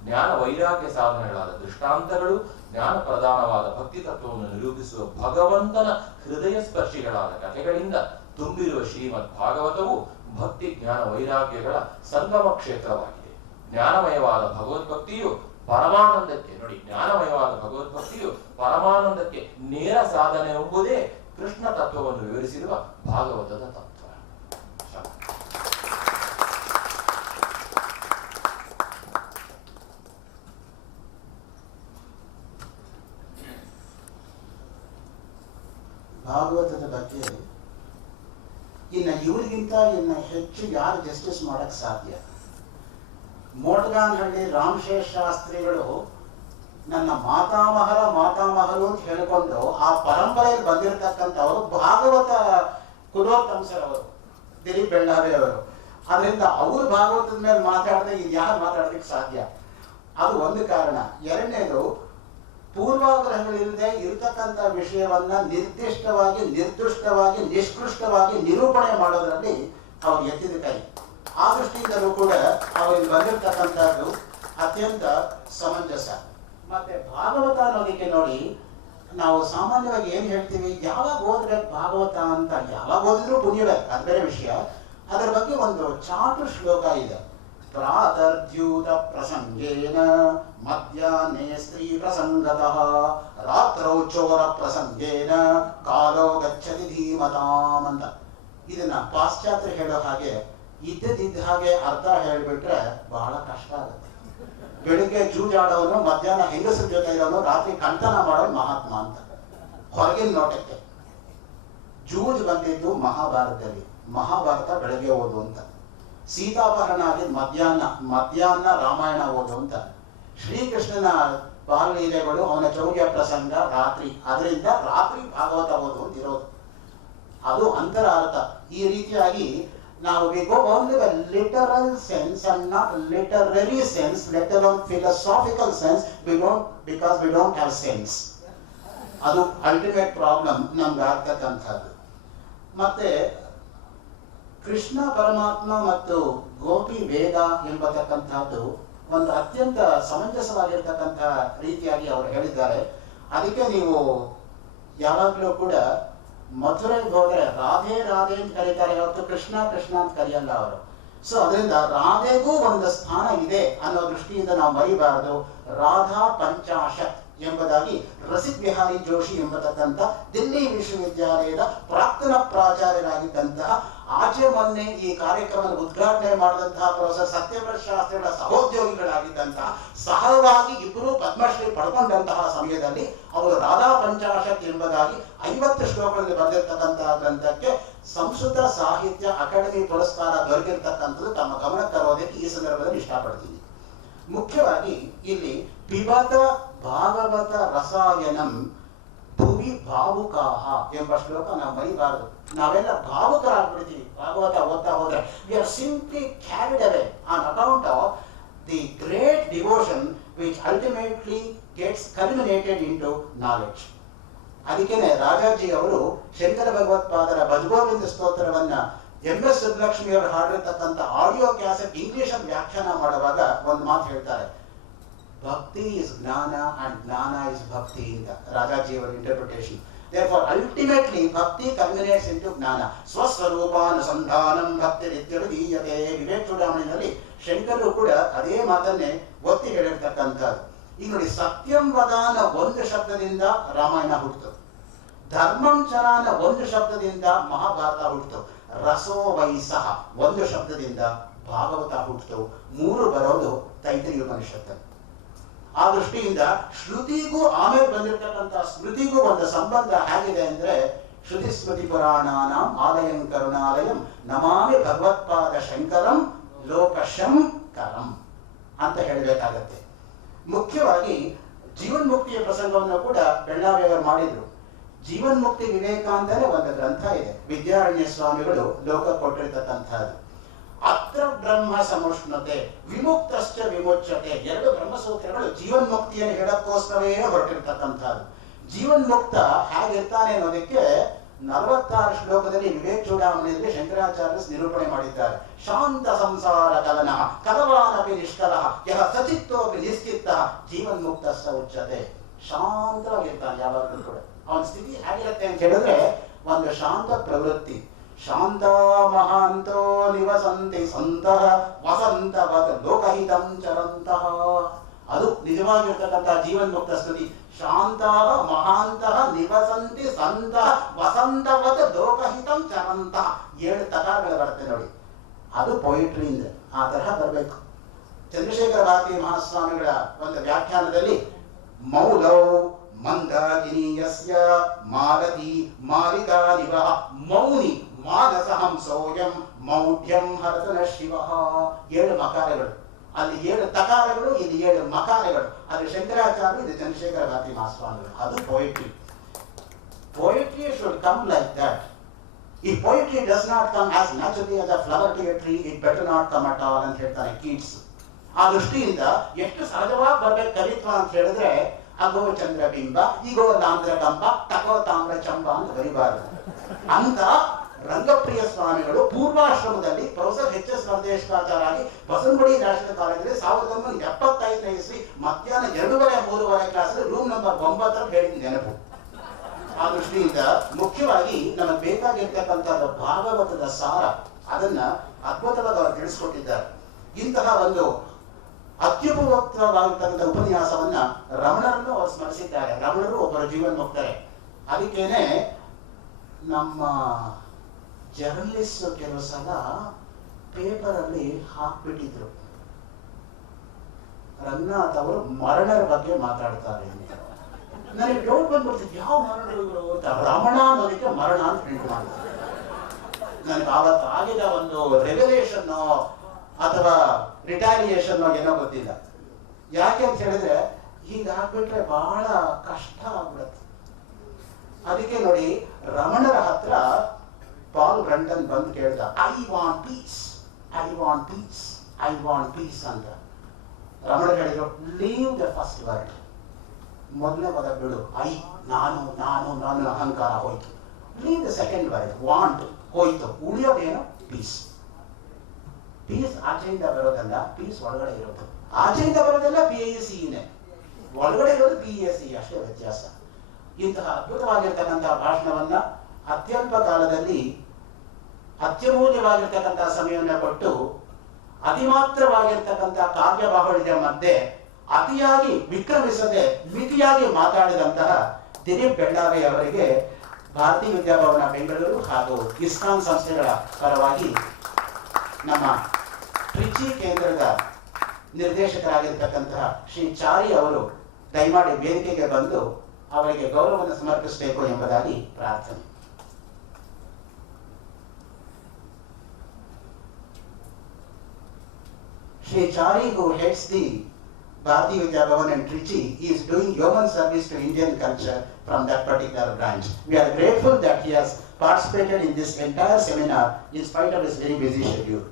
ಜ್ಞಾನ ವೈರಾಗ್ಯ ಸಾಧನೆಗಳಾದ ದೃಷ್ಟಾಂತಗಳು, ಜ್ಞಾನ ಪ್ರಧಾನವಾದ ಭಕ್ತಿ ತತ್ವವನ್ನು ನಿರೂಪಿಸುವ ಭಗವಂತನ ಹೃದಯ ಸ್ಪರ್ಶಿಗಳಾದ ಕಥೆಗಳಿಂದ ತುಂಬಿರುವ ಶ್ರೀಮದ್ ಭಾಗವತವು ಭಕ್ತಿ ಜ್ಞಾನ ವೈರಾಗ್ಯಗಳ ಸಂಗಮ ಕ್ಷೇತ್ರವಾಗಿದೆ. ಜ್ಞಾನಮಯವಾದ ಭಗವದ್ಭಕ್ತಿಯು ಪರಮಾನಂದಕ್ಕೆ, ನೋಡಿ, ಜ್ಞಾನಮಯವಾದ ಭಗವದ್ಭಕ್ತಿಯು ಪರಮಾನಂದಕ್ಕೆ ನೇರ ಸಾಧನೆ ಎಂಬುದೇ ಕೃಷ್ಣ ತತ್ವವನ್ನು ವಿವರಿಸಿರುವ ಭಾಗವತದ ತತ್ವ. ಭಾಗವತದ ಬಗ್ಗೆ ಇನ್ನು ಇವ್ರಿಗಿಂತ ಇನ್ನು ಹೆಚ್ಚು ಯಾರು ಜಸ್ಟಿಸ್ ಮಾಡಕ್ ಸಾಧ್ಯ? ಮೋಟಗಾನಹಳ್ಳಿ ರಾಮಶೇಷ ಶಾಸ್ತ್ರಿಗಳು ನನ್ನ ಮಾತಾಮಹರು ಅಂತ ಹೇಳಿಕೊಂಡು ಆ ಪರಂಪರೆಯಲ್ಲಿ ಬಂದಿರತಕ್ಕಂಥವರು ಭಾಗವತ ಕುಲೋತ್ತಂಸರವರು, ದಿಲೀಪ್ ಬೆಳ್ಳಾರೆ ಅವರು. ಅದರಿಂದ ಅವರು ಭಾಗವತದ ಮೇಲೆ ಮಾತಾಡದೆ ಇದು ಯಾರು ಮಾತಾಡೋದಕ್ಕೆ ಸಾಧ್ಯ? ಅದು ಒಂದು ಕಾರಣ. ಎರಡನೇದು, ಪೂರ್ವಾಗ್ರಹಗಳಿಲ್ಲದೆ ಇರತಕ್ಕಂಥ ವಿಷಯವನ್ನ ನಿರ್ದಿಷ್ಟವಾಗಿ, ನಿರ್ದುಷ್ಟವಾಗಿ, ನಿಷ್ಕೃಷ್ಟವಾಗಿ ನಿರೂಪಣೆ ಮಾಡೋದ್ರಲ್ಲಿ ಅವ್ರು ಎತ್ತಿದ ಕೈ. ಆ ದೃಷ್ಟಿಯಿಂದಲೂ ಕೂಡ ಅವರಿಗೆ ಬಂದಿರತಕ್ಕಂಥದ್ದು ಅತ್ಯಂತ ಸಮಂಜಸ. ಮತ್ತೆ ಭಾಗವತ ಅನ್ನೋದಕ್ಕೆ ನೋಡಿ, ನಾವು ಸಾಮಾನ್ಯವಾಗಿ ಏನ್ ಹೇಳ್ತೀವಿ, ಯಾವಾಗ ಓದ್ಬೇಕು ಭಾಗವತ ಅಂತ. ಯಾವಾಗ ಓದಿದ್ರು ಪುಣ್ಯವೇ, ಅದು ಬೇರೆ ವಿಷಯ. ಅದರ ಬಗ್ಗೆ ಒಂದು ಚಾಟು ಶ್ಲೋಕ ಇದೆ. ಪ್ರಾತರ್ದ್ಯೂತ ಪ್ರಸಂಗೇನ ಮಧ್ಯಾಹ್ನೇ ಸ್ತ್ರೀ ಪ್ರಸಂಗತಃ ರಾತ್ರೌ ಚೋರ ಪ್ರಸಂಗೇನ ಕಾಲೋ ಗಚ್ಚತಿ ಧೀಮತಾಂ ಅಂತ. ಇದನ್ನ ಪಾಶ್ಚಾತ್ಯರು ಹೇಳೋ ಹಾಗೆ ಇದ್ದಿದ್ದ ಹಾಗೆ ಅರ್ಥ ಹೇಳ್ಬಿಟ್ರೆ ಬಹಳ ಕಷ್ಟ ಆಗುತ್ತೆ. ಬೆಳಿಗ್ಗೆ ಜೂಜಾಡೋನು, ಮಧ್ಯಾಹ್ನ ಹೆಂಗಸರ ಜೊತೆ ಇರೋನು, ರಾತ್ರಿ ಕಳ್ತನ ಮಾಡೋನು ಮಹಾತ್ಮ ಅಂತ. ಹೊರಗಿನ ನೋಟಕ್ಕೆ ಜೂಜ್ ಬಂದಿದ್ದು ಮಹಾಭಾರತದಲ್ಲಿ. ಮಹಾಭಾರತ ಬೆಳಗ್ಗೆ ಓದು ಅಂತ. ಸೀತಾಪಹರಣ ಆಗಿದ್ದು ಮಧ್ಯಾಹ್ನ ರಾಮಾಯಣ ಓದು ಅಂತ. ಶ್ರೀಕೃಷ್ಣನ ಬಾಲಲೀಲೆಗಳು, ಅವನ ಚೌರ್ಯ ಪ್ರಸಂಗ ರಾತ್ರಿ. ಅದರಿಂದ ರಾತ್ರಿ ಭಾಗವತ ಓದು ಅಂತ ಇರೋದು. ಅದು ಅಂತರಾರ್ಥ. ಈ ರೀತಿಯಾಗಿ ನಾವು we go only the literal sense and not literary sense, let alone philosophical sense, because we don't have sense. ಅದು ಅಲ್ಟಿಮೇಟ್ ಪ್ರಾಬ್ಲಮ್ ನಮ್ಗೆ ಆಗ್ತಕ್ಕಂಥದ್ದು. ಮತ್ತೆ ಕೃಷ್ಣ ಪರಮಾತ್ಮ ಮತ್ತು ಗೋಪಿ ವೇದ ಎಂಬತಕ್ಕಂಥದ್ದು ಒಂದು ಅತ್ಯಂತ ಸಮಂಜಸವಾಗಿರ್ತಕ್ಕಂಥ ರೀತಿಯಾಗಿ ಅವರು ಹೇಳಿದ್ದಾರೆ. ಅದಕ್ಕೆ ನೀವು ಯಾವಾಗಲೂ ಕೂಡ ಮಥುರೆಗೆ ಹೋದ್ರೆ ರಾಧೆ ರಾಧೆ ಅಂತ ಕರೀತಾರೆ ಹೊರತು ಕೃಷ್ಣ ಕೃಷ್ಣ ಅಂತ ಕರೆಯಲ್ಲ ಅವರು. ಸೊ ಅದರಿಂದ ರಾಧೆಗೂ ಒಂದು ಸ್ಥಾನ ಇದೆ ಅನ್ನೋ ದೃಷ್ಟಿಯಿಂದ ನಾವು ಮರಿಬಾರದು. ರಾಧಾ ಪಂಚಾಶತ್ ಎಂಬುದಾಗಿ ರಸಿಕ್ ಬಿಹಾರಿ ಜೋಶಿ ಎಂಬತಕ್ಕಂಥ ದಿಲ್ಲಿ ವಿಶ್ವವಿದ್ಯಾಲಯದ ಪ್ರಾಕ್ತನ ಪ್ರಾಚಾರ್ಯರಾಗಿದ್ದಂತಹ, ಆಚೆ ಮೊನ್ನೆ ಈ ಕಾರ್ಯಕ್ರಮ ಉದ್ಘಾಟನೆ ಮಾಡಿದಂತಹ ಪ್ರೊಫೆಸರ್ ಸತ್ಯವ್ರತ ಶಾಸ್ತ್ರಿಗಳ ಸಹೋದ್ಯೋಗಿಗಳಾಗಿದ್ದಂತಹ, ಸಹವಾಗಿ ಇಬ್ಬರು ಪದ್ಮಶ್ರೀ ಪಡ್ಕೊಂಡಂತಹ ಸಮಯದಲ್ಲಿ ಅವರು ರಾಧಾ ಪಂಚಾಶತ್ ಎಂಬುದಾಗಿ 50 ಶ್ಲೋಕಗಳಲ್ಲಿ ಬರೆದಿರ್ತಕ್ಕಂತಹ ಗ್ರಂಥಕ್ಕೆ ಸಂಸ್ಕೃತ ಸಾಹಿತ್ಯ ಅಕಾಡೆಮಿ ಪುರಸ್ಕಾರ ದೊರಕಿರ್ತಕ್ಕಂಥದ್ದು ತಮ್ಮ ಗಮನ ತರೋದಕ್ಕೆ ಈ ಸಂದರ್ಭದಲ್ಲಿ ಇಷ್ಟಪಡ್ತೀನಿ. ಮುಖ್ಯವಾಗಿ ಇಲ್ಲಿ ಪಿಬತ ಭಾಗವತ ರಸಾಯನಂ ಭುವಿ ಭಾವುಕಾಹ ಎಂಬ ಶ್ಲೋಕ ನಾವು ಮರಿಬಾರದು. ನಾವೆಲ್ಲ ಭಾವುಕರಾಗ್ಬಿಡ್ತೀವಿ ಭಾಗವತ ಓದ್ತಾ ಹೋದ್ರೆ. We are simply carried away on account of the great devotion which ultimately gets culminated into knowledge. ಅದಕ್ಕೇನೆ ರಾಜಾಜಿ ಅವರು ಶಂಕರ ಭಗವತ್ಪಾದರ ಭಜಗೋವಿಂದ ಸ್ತೋತ್ರವನ್ನ MS ಸುಬ್ಬಲಕ್ಷ್ಮಿ ಅವರು ಹಾಡಿರ್ತಕ್ಕಂಥ ಆಡಿಯೋ ಕ್ಯಾಸೆಟ್ ಇಂಗ್ಲಿಷ್ ಅಲ್ಲಿ ವ್ಯಾಖ್ಯಾನ ಮಾಡುವಾಗ ಒಂದು ಮಾತು ಹೇಳ್ತಾರೆ, ಭಕ್ತಿ ಇಸ್ ಜ್ಞಾನ ಅಂಡ್ ಜ್ಞಾನ ಇಸ್ ಭಕ್ತಿ ಅಂತ ರಾಜಾಜಿ ಅವರ interpretation. Therefore, ultimately, bhakti culminates into ಜ್ಞಾನ. ಸ್ವಸ್ವರೂಪಾನುಸಂಧಾನಂ ಭಕ್ತಿ ನಿತ್ಯವಿಧೀಯತೆ. ವಿವೇಕ ಚೂಡಾಮಣಿನಲ್ಲಿ ಶಂಕರರು ಕೂಡ ಅದೇ ಮಾತನ್ನೇ ಒತ್ತಿ ಹೇಳಿರ್ತಕ್ಕಂಥದ್ದು. ಈಗ ನೋಡಿ, ಸತ್ಯಂ ವದಾನ ಒಂದು ಶಬ್ದದಿಂದ ರಾಮಾಯಣ ಹುಟ್ಟಿತು, ಧರ್ಮಂ ಚರಾನ ಒಂದು ಶಬ್ದದಿಂದ ಮಹಾಭಾರತ ಹುಟ್ಟಿತು, ರಸೋ ವೈಸಹ ಒಂದು ಶಬ್ದದಿಂದ ಭಾಗವತ ಹುಟ್ಟಿತು. 3 ಬರೋದು ತೈತ್ರಿಯ ಉಪನಿಷತ್ತಲ್ಲಿ. ಆ ದೃಷ್ಟಿಯಿಂದ ಶ್ರುತಿಗೂ ಆಮೇಲೆ ಬಂದಿರತಕ್ಕಂಥ ಸ್ಮೃತಿಗೂ ಒಂದು ಸಂಬಂಧ ಹೇಗಿದೆ ಅಂದ್ರೆ, ಶ್ರುತಿ ಸ್ಮೃತಿ ಪುರಾಣಾನಾಂ ಆಲಯಂ ಕರುಣಾಲಯಂ ನಮಾಮಿ ಭಗವತ್ಪಾದ ಶಂಕರಂ ಲೋಕಶಂಕರಂ ಅಂತ ಹೇಳಬೇಕಾಗತ್ತೆ. ಮುಖ್ಯವಾಗಿ ಜೀವನ್ಮುಕ್ತಿಯ ಪ್ರಸಂಗವನ್ನು ಕೂಡ ಬೆಳ್ಳಾವಿಯವರು ಮಾಡಿದ್ರು. ಜೀವನ್ಮುಕ್ತಿ ವಿವೇಕ ಅಂತಾನೆ ಒಂದು ಗ್ರಂಥ ಇದೆ, ವಿದ್ಯಾರಣ್ಯ ಸ್ವಾಮಿಗಳು ಲೋಕ ಕೊಟ್ಟಿರ್ತಕ್ಕಂಥದ್ದು. ಅತ್ರ ಬ್ರಹ್ಮ ಸಮುಷ್ಣತೆ ವಿಮುಕ್ತಶ್ಚ ವಿಮುಚ್ಯತೆ, 2 ಬ್ರಹ್ಮಸೂತ್ರಗಳು ಜೀವನ್ಮುಕ್ತಿಯನ್ನು ಹೇಳಕ್ಕೋಸ್ಕರವೇ ಹೊರಟಿರ್ತಕ್ಕಂಥದ್ದು. ಜೀವನ್ಮುಕ್ತ ಹೇಗಿರ್ತಾನೆ ಅನ್ನೋದಕ್ಕೆ 46 ಶ್ಲೋಕದಲ್ಲಿ ವಿವೇಕ ಚೂಡಾಮಣಿಯಲ್ಲಿ ಶಂಕರಾಚಾರ್ಯರು ನಿರೂಪಣೆ ಮಾಡಿದ್ದಾರೆ. ಶಾಂತ ಸಂಸಾರ ಕಲನ ಕಲವಾನಪಿ ನಿಷ್ಕಲಃ ಯಹ ಸಚಿತ್ತೋಪಿ ನಿಶ್ಚಿತ್ತಃ ಜೀವನ್ಮುಕ್ತ ಸ ಉಚ್ಯತೆ. ಶಾಂತವಾಗಿರ್ತಾನೆ ಯಾವಾಗಲೂ ಕೂಡ. ಅವನ ಸ್ಥಿತಿ ಹೇಗಿರುತ್ತೆ ಅಂತ ಹೇಳಿದ್ರೆ, ಒಂದು ಶಾಂತ ಪ್ರವೃತ್ತಿ. ಶಾಂತ ಮಹಾಂತೋ ನಿವಸಂತಿ ಸಂತಃ ವಸಂತವತ್ ಲೋಕಹಿತಂ ಚರಂತಃ. ಅದು ನಿಜವಾಗಿರ್ತಕ್ಕಂಥ ಜೀವನ್ಮುಕ್ತ ಸ್ಥಿತಿ. ಶಾಂತಃ ಮಹಾಂತಃ ನಿವಸಂತಿ ಸಂತಃ ವಸಂತವತ್ ಲೋಕಹಿತಂ ಚರಂತಃ. 7 ತಕಾರಗಳು ಬರುತ್ತೆ ನೋಡಿ, ಅದು ಪೊಯಿಟ್ರಿಯಿಂದ ಆ ತರಹ ಬರಬೇಕು. ಚಂದ್ರಶೇಖರ ಭಾರತಿ ಮಹಾಸ್ವಾಮಿಗಳ ಒಂದು ವ್ಯಾಖ್ಯಾನದಲ್ಲಿ ಮೌಲೌ ಮಂದಾಕಿನೀಯಸ್ಯ ಮಾಲತಿ ಮಾಲಿಕಾ ನಿವಹ ಮೌನಿ ಮಾನಸಹಂ ಸೋಯಂ ಮೌಢ್ಯಂ ಹರತನ ಶಿವಃ. 7 ಮಕಾರಗಳು, ಅಲ್ಲಿ 7 ತಕಾರಗಳು, ಇಲ್ಲಿ 7 ಮಕಾರಗಳು. ಅದು ಶಂಕರಾಚಾರ್ಯ, ಇದು ಚಂದ್ರಶೇಖರ ಭಾರತಿ ಮಹಾಸ್ವಾಮಿಗಳು. ಅದು poetry. Poetry should come like that. If poetry does not come as naturally as a flower to a tree, it better not come at all ಅಂತ ಹೇಳ್ತಾರೆ ಕೀಟ್ಸ್. ಆ ದೃಷ್ಟಿಯಿಂದ ಎಷ್ಟು ಸಹಜವಾಗಿ ಬರ್ಬೇಕು ಕವಿತ್ವ ಅಂತ ಹೇಳಿದ್ರೆ, ಅಗೋ ಚಂದ್ರ ಬಿಂಬ, ಈಗೋ ಲಾಂಧ್ರ ಕಂಬ, ತಗೋ ತಾಮ್ರ ಚಂಬ ಅಂತ ಬರಿಬಾರದು ಅಂತ ರಂಗಪ್ರಿಯ ಸ್ವಾಮಿಗಳು ಪೂರ್ವಾಶ್ರಮದಲ್ಲಿ ಪ್ರೊಫೆಸರ್ ಎಚ್.ಎಸ್. ವರದೇಶಾಚಾರ್ಯ ಬಸವನಗುಡಿ ನ್ಯಾಷನಲ್ ಕಾಲೇಜಲ್ಲಿ 1975ನೇ ಇಸ್ವಿ ಮಧ್ಯಾಹ್ನ 2:30-3 ಕ್ಲಾಸಲ್ಲಿ ರೂಮ್ ನಂಬರ್ 9 ಹೇಳಿದ ನೆನಪು. ಆ ದೃಷ್ಟಿಯಿಂದ ಮುಖ್ಯವಾಗಿ ನಮಗೆ ಬೇಕಾಗಿರ್ತಕ್ಕಂಥದ್ದು ಭಾಗವತದ ಸಾರ, ಅದನ್ನ ಅದ್ಭುತವಾಗಿ ಅವರು ತಿಳಿಸ್ಕೊಟ್ಟಿದ್ದಾರೆ. ಇಂತಹ ಒಂದು ಅತ್ಯುಪಯುಕ್ತವಾಗಿರ್ತಕ್ಕಂಥ ಉಪನ್ಯಾಸವನ್ನ ರಮಣರನ್ನು ಅವರು ಸ್ಮರಿಸಿದ್ದಾರೆ. ರಮಣರು ಒಬ್ಬರ ಜೀವನ್ಮುಕ್ತರೆ. ಅದಕ್ಕೇನೆ ನಮ್ಮ ಜರ್ನಲಿಸ್ಟ್ ಕೆಲವು ಸಲ ಪೇಪರಲ್ಲಿ ಹಾಕ್ಬಿಟ್ಟಿದ್ರು, ರಂಗನಾಥ್ ಅವರು ಮರಣರ ಬಗ್ಗೆ ಮಾತಾಡ್ತಾರೆ ಅಂತ. ನನಗೆ ಡೌಟ್ ಬಂದ್ಬಿಡ್ತಿದ್ದೆ, ಯಾವ ಮರಣಗಳು ಅಂತ. ರಮಣ ಅನ್ನೋದಕ್ಕೆ ಮರಣ ಅಂತ ಪ್ರಿಂಟ್ ಮಾಡ್ತಾರೆ. ನನಗೆ ಆವತ್ತು ಆಗಿದ ಒಂದು ರೆವಲ್ಯೂಷನ್ ಅಥವಾ ರಿಟಾಲಿಯೇಷನ್ ಏನೋ ಗೊತ್ತಿಲ್ಲ. ಯಾಕೆ ಅಂತ ಹೇಳಿದ್ರೆ ಹೀಗೆ ಹಾಕ್ಬಿಟ್ರೆ ಬಹಳ ಕಷ್ಟ ಆಗ್ಬಿಡುತ್ತೆ. ಅದಕ್ಕೆ ನೋಡಿ, ರಮಣರ ಹತ್ರ ಪಾಲ್ ಬ್ರಂಟನ್ ಬಂದು ಕೇಳ್ದ, I want peace, I want peace, I want peace ಅಂತ. ರಮಣರು ಹೇಳಿದ್ರು, ಲೀವ್ ದ ಫಸ್ಟ್ ವರ್ಡ್, ಮೊದಲನೇ ಪದ ಬಿಡು. ಐ, ನಾನು ನಾನು ನಾನು ಅಹಂಕಾರ ಹೋಯ್ತು. Leave the second word, want ಹೋಯ್ತು. ಉಳಿಯೋದೇನು? ಪೀಸ್. ಪೀಸ್ ಆಚೆಯಿಂದ ಬರೋದಲ್ಲ, ಪೀಸ್ ಒಳಗಡೆ ಇರೋದು. ಆಚೆಯಿಂದ ಬರೋದೆಲ್ಲ PICE, ಒಳಗಡೆ ಇರೋದು PSE, ಅಷ್ಟೇ ವ್ಯತ್ಯಾಸ. ಇಂತಹ ಅದ್ಭುತವಾಗಿರ್ತಕ್ಕಂತಹ ಭಾಷಣವನ್ನ ಅತ್ಯಲ್ಪ ಕಾಲದಲ್ಲಿ ಅತ್ಯಮೂಲ್ಯವಾಗಿರ್ತಕ್ಕಂತಹ ಸಮಯವನ್ನು ಕೊಟ್ಟು ಅತಿಮಾತ್ರವಾಗಿರ್ತಕ್ಕಂತಹ ಕಾವ್ಯ ಬಾಹುಳ್ಯದ ಮಧ್ಯೆ ಅತಿಯಾಗಿ ವಿಕ್ರಮಿಸದೆ ಮಿತಿಯಾಗಿ ಮಾತಾಡಿದಂತಹ ದಿಲೀಪ್ ಬೆಳ್ಳಾವೆ ಅವರಿಗೆ ಭಾರತೀಯ ವಿದ್ಯಾಭವನ ಬೆಂಗಳೂರು ಹಾಗೂ ಇಸ್ಕಾನ್ ಸಂಸ್ಥೆಗಳ ಪರವಾಗಿ ನಮ್ಮ ಟ್ರಿಚಿ ಕೇಂದ್ರದ ನಿರ್ದೇಶಕರಾಗಿರ್ತಕ್ಕಂತಹ ಶ್ರೀ ಚಾರಿ ಅವರು ದಯಮಾಡಿ ವೇದಿಕೆಗೆ ಬಂದು ಅವರಿಗೆ ಗೌರವವನ್ನು ಸಮರ್ಪಿಸಬೇಕು ಎಂಬುದಾಗಿ ಪ್ರಾರ್ಥನೆ. Shri Chari, who heads the Bharati Vidya Bhavan and Trichy, is doing yeoman service to Indian culture from that particular branch. We are grateful that he has participated in this entire seminar in spite of his very busy schedule.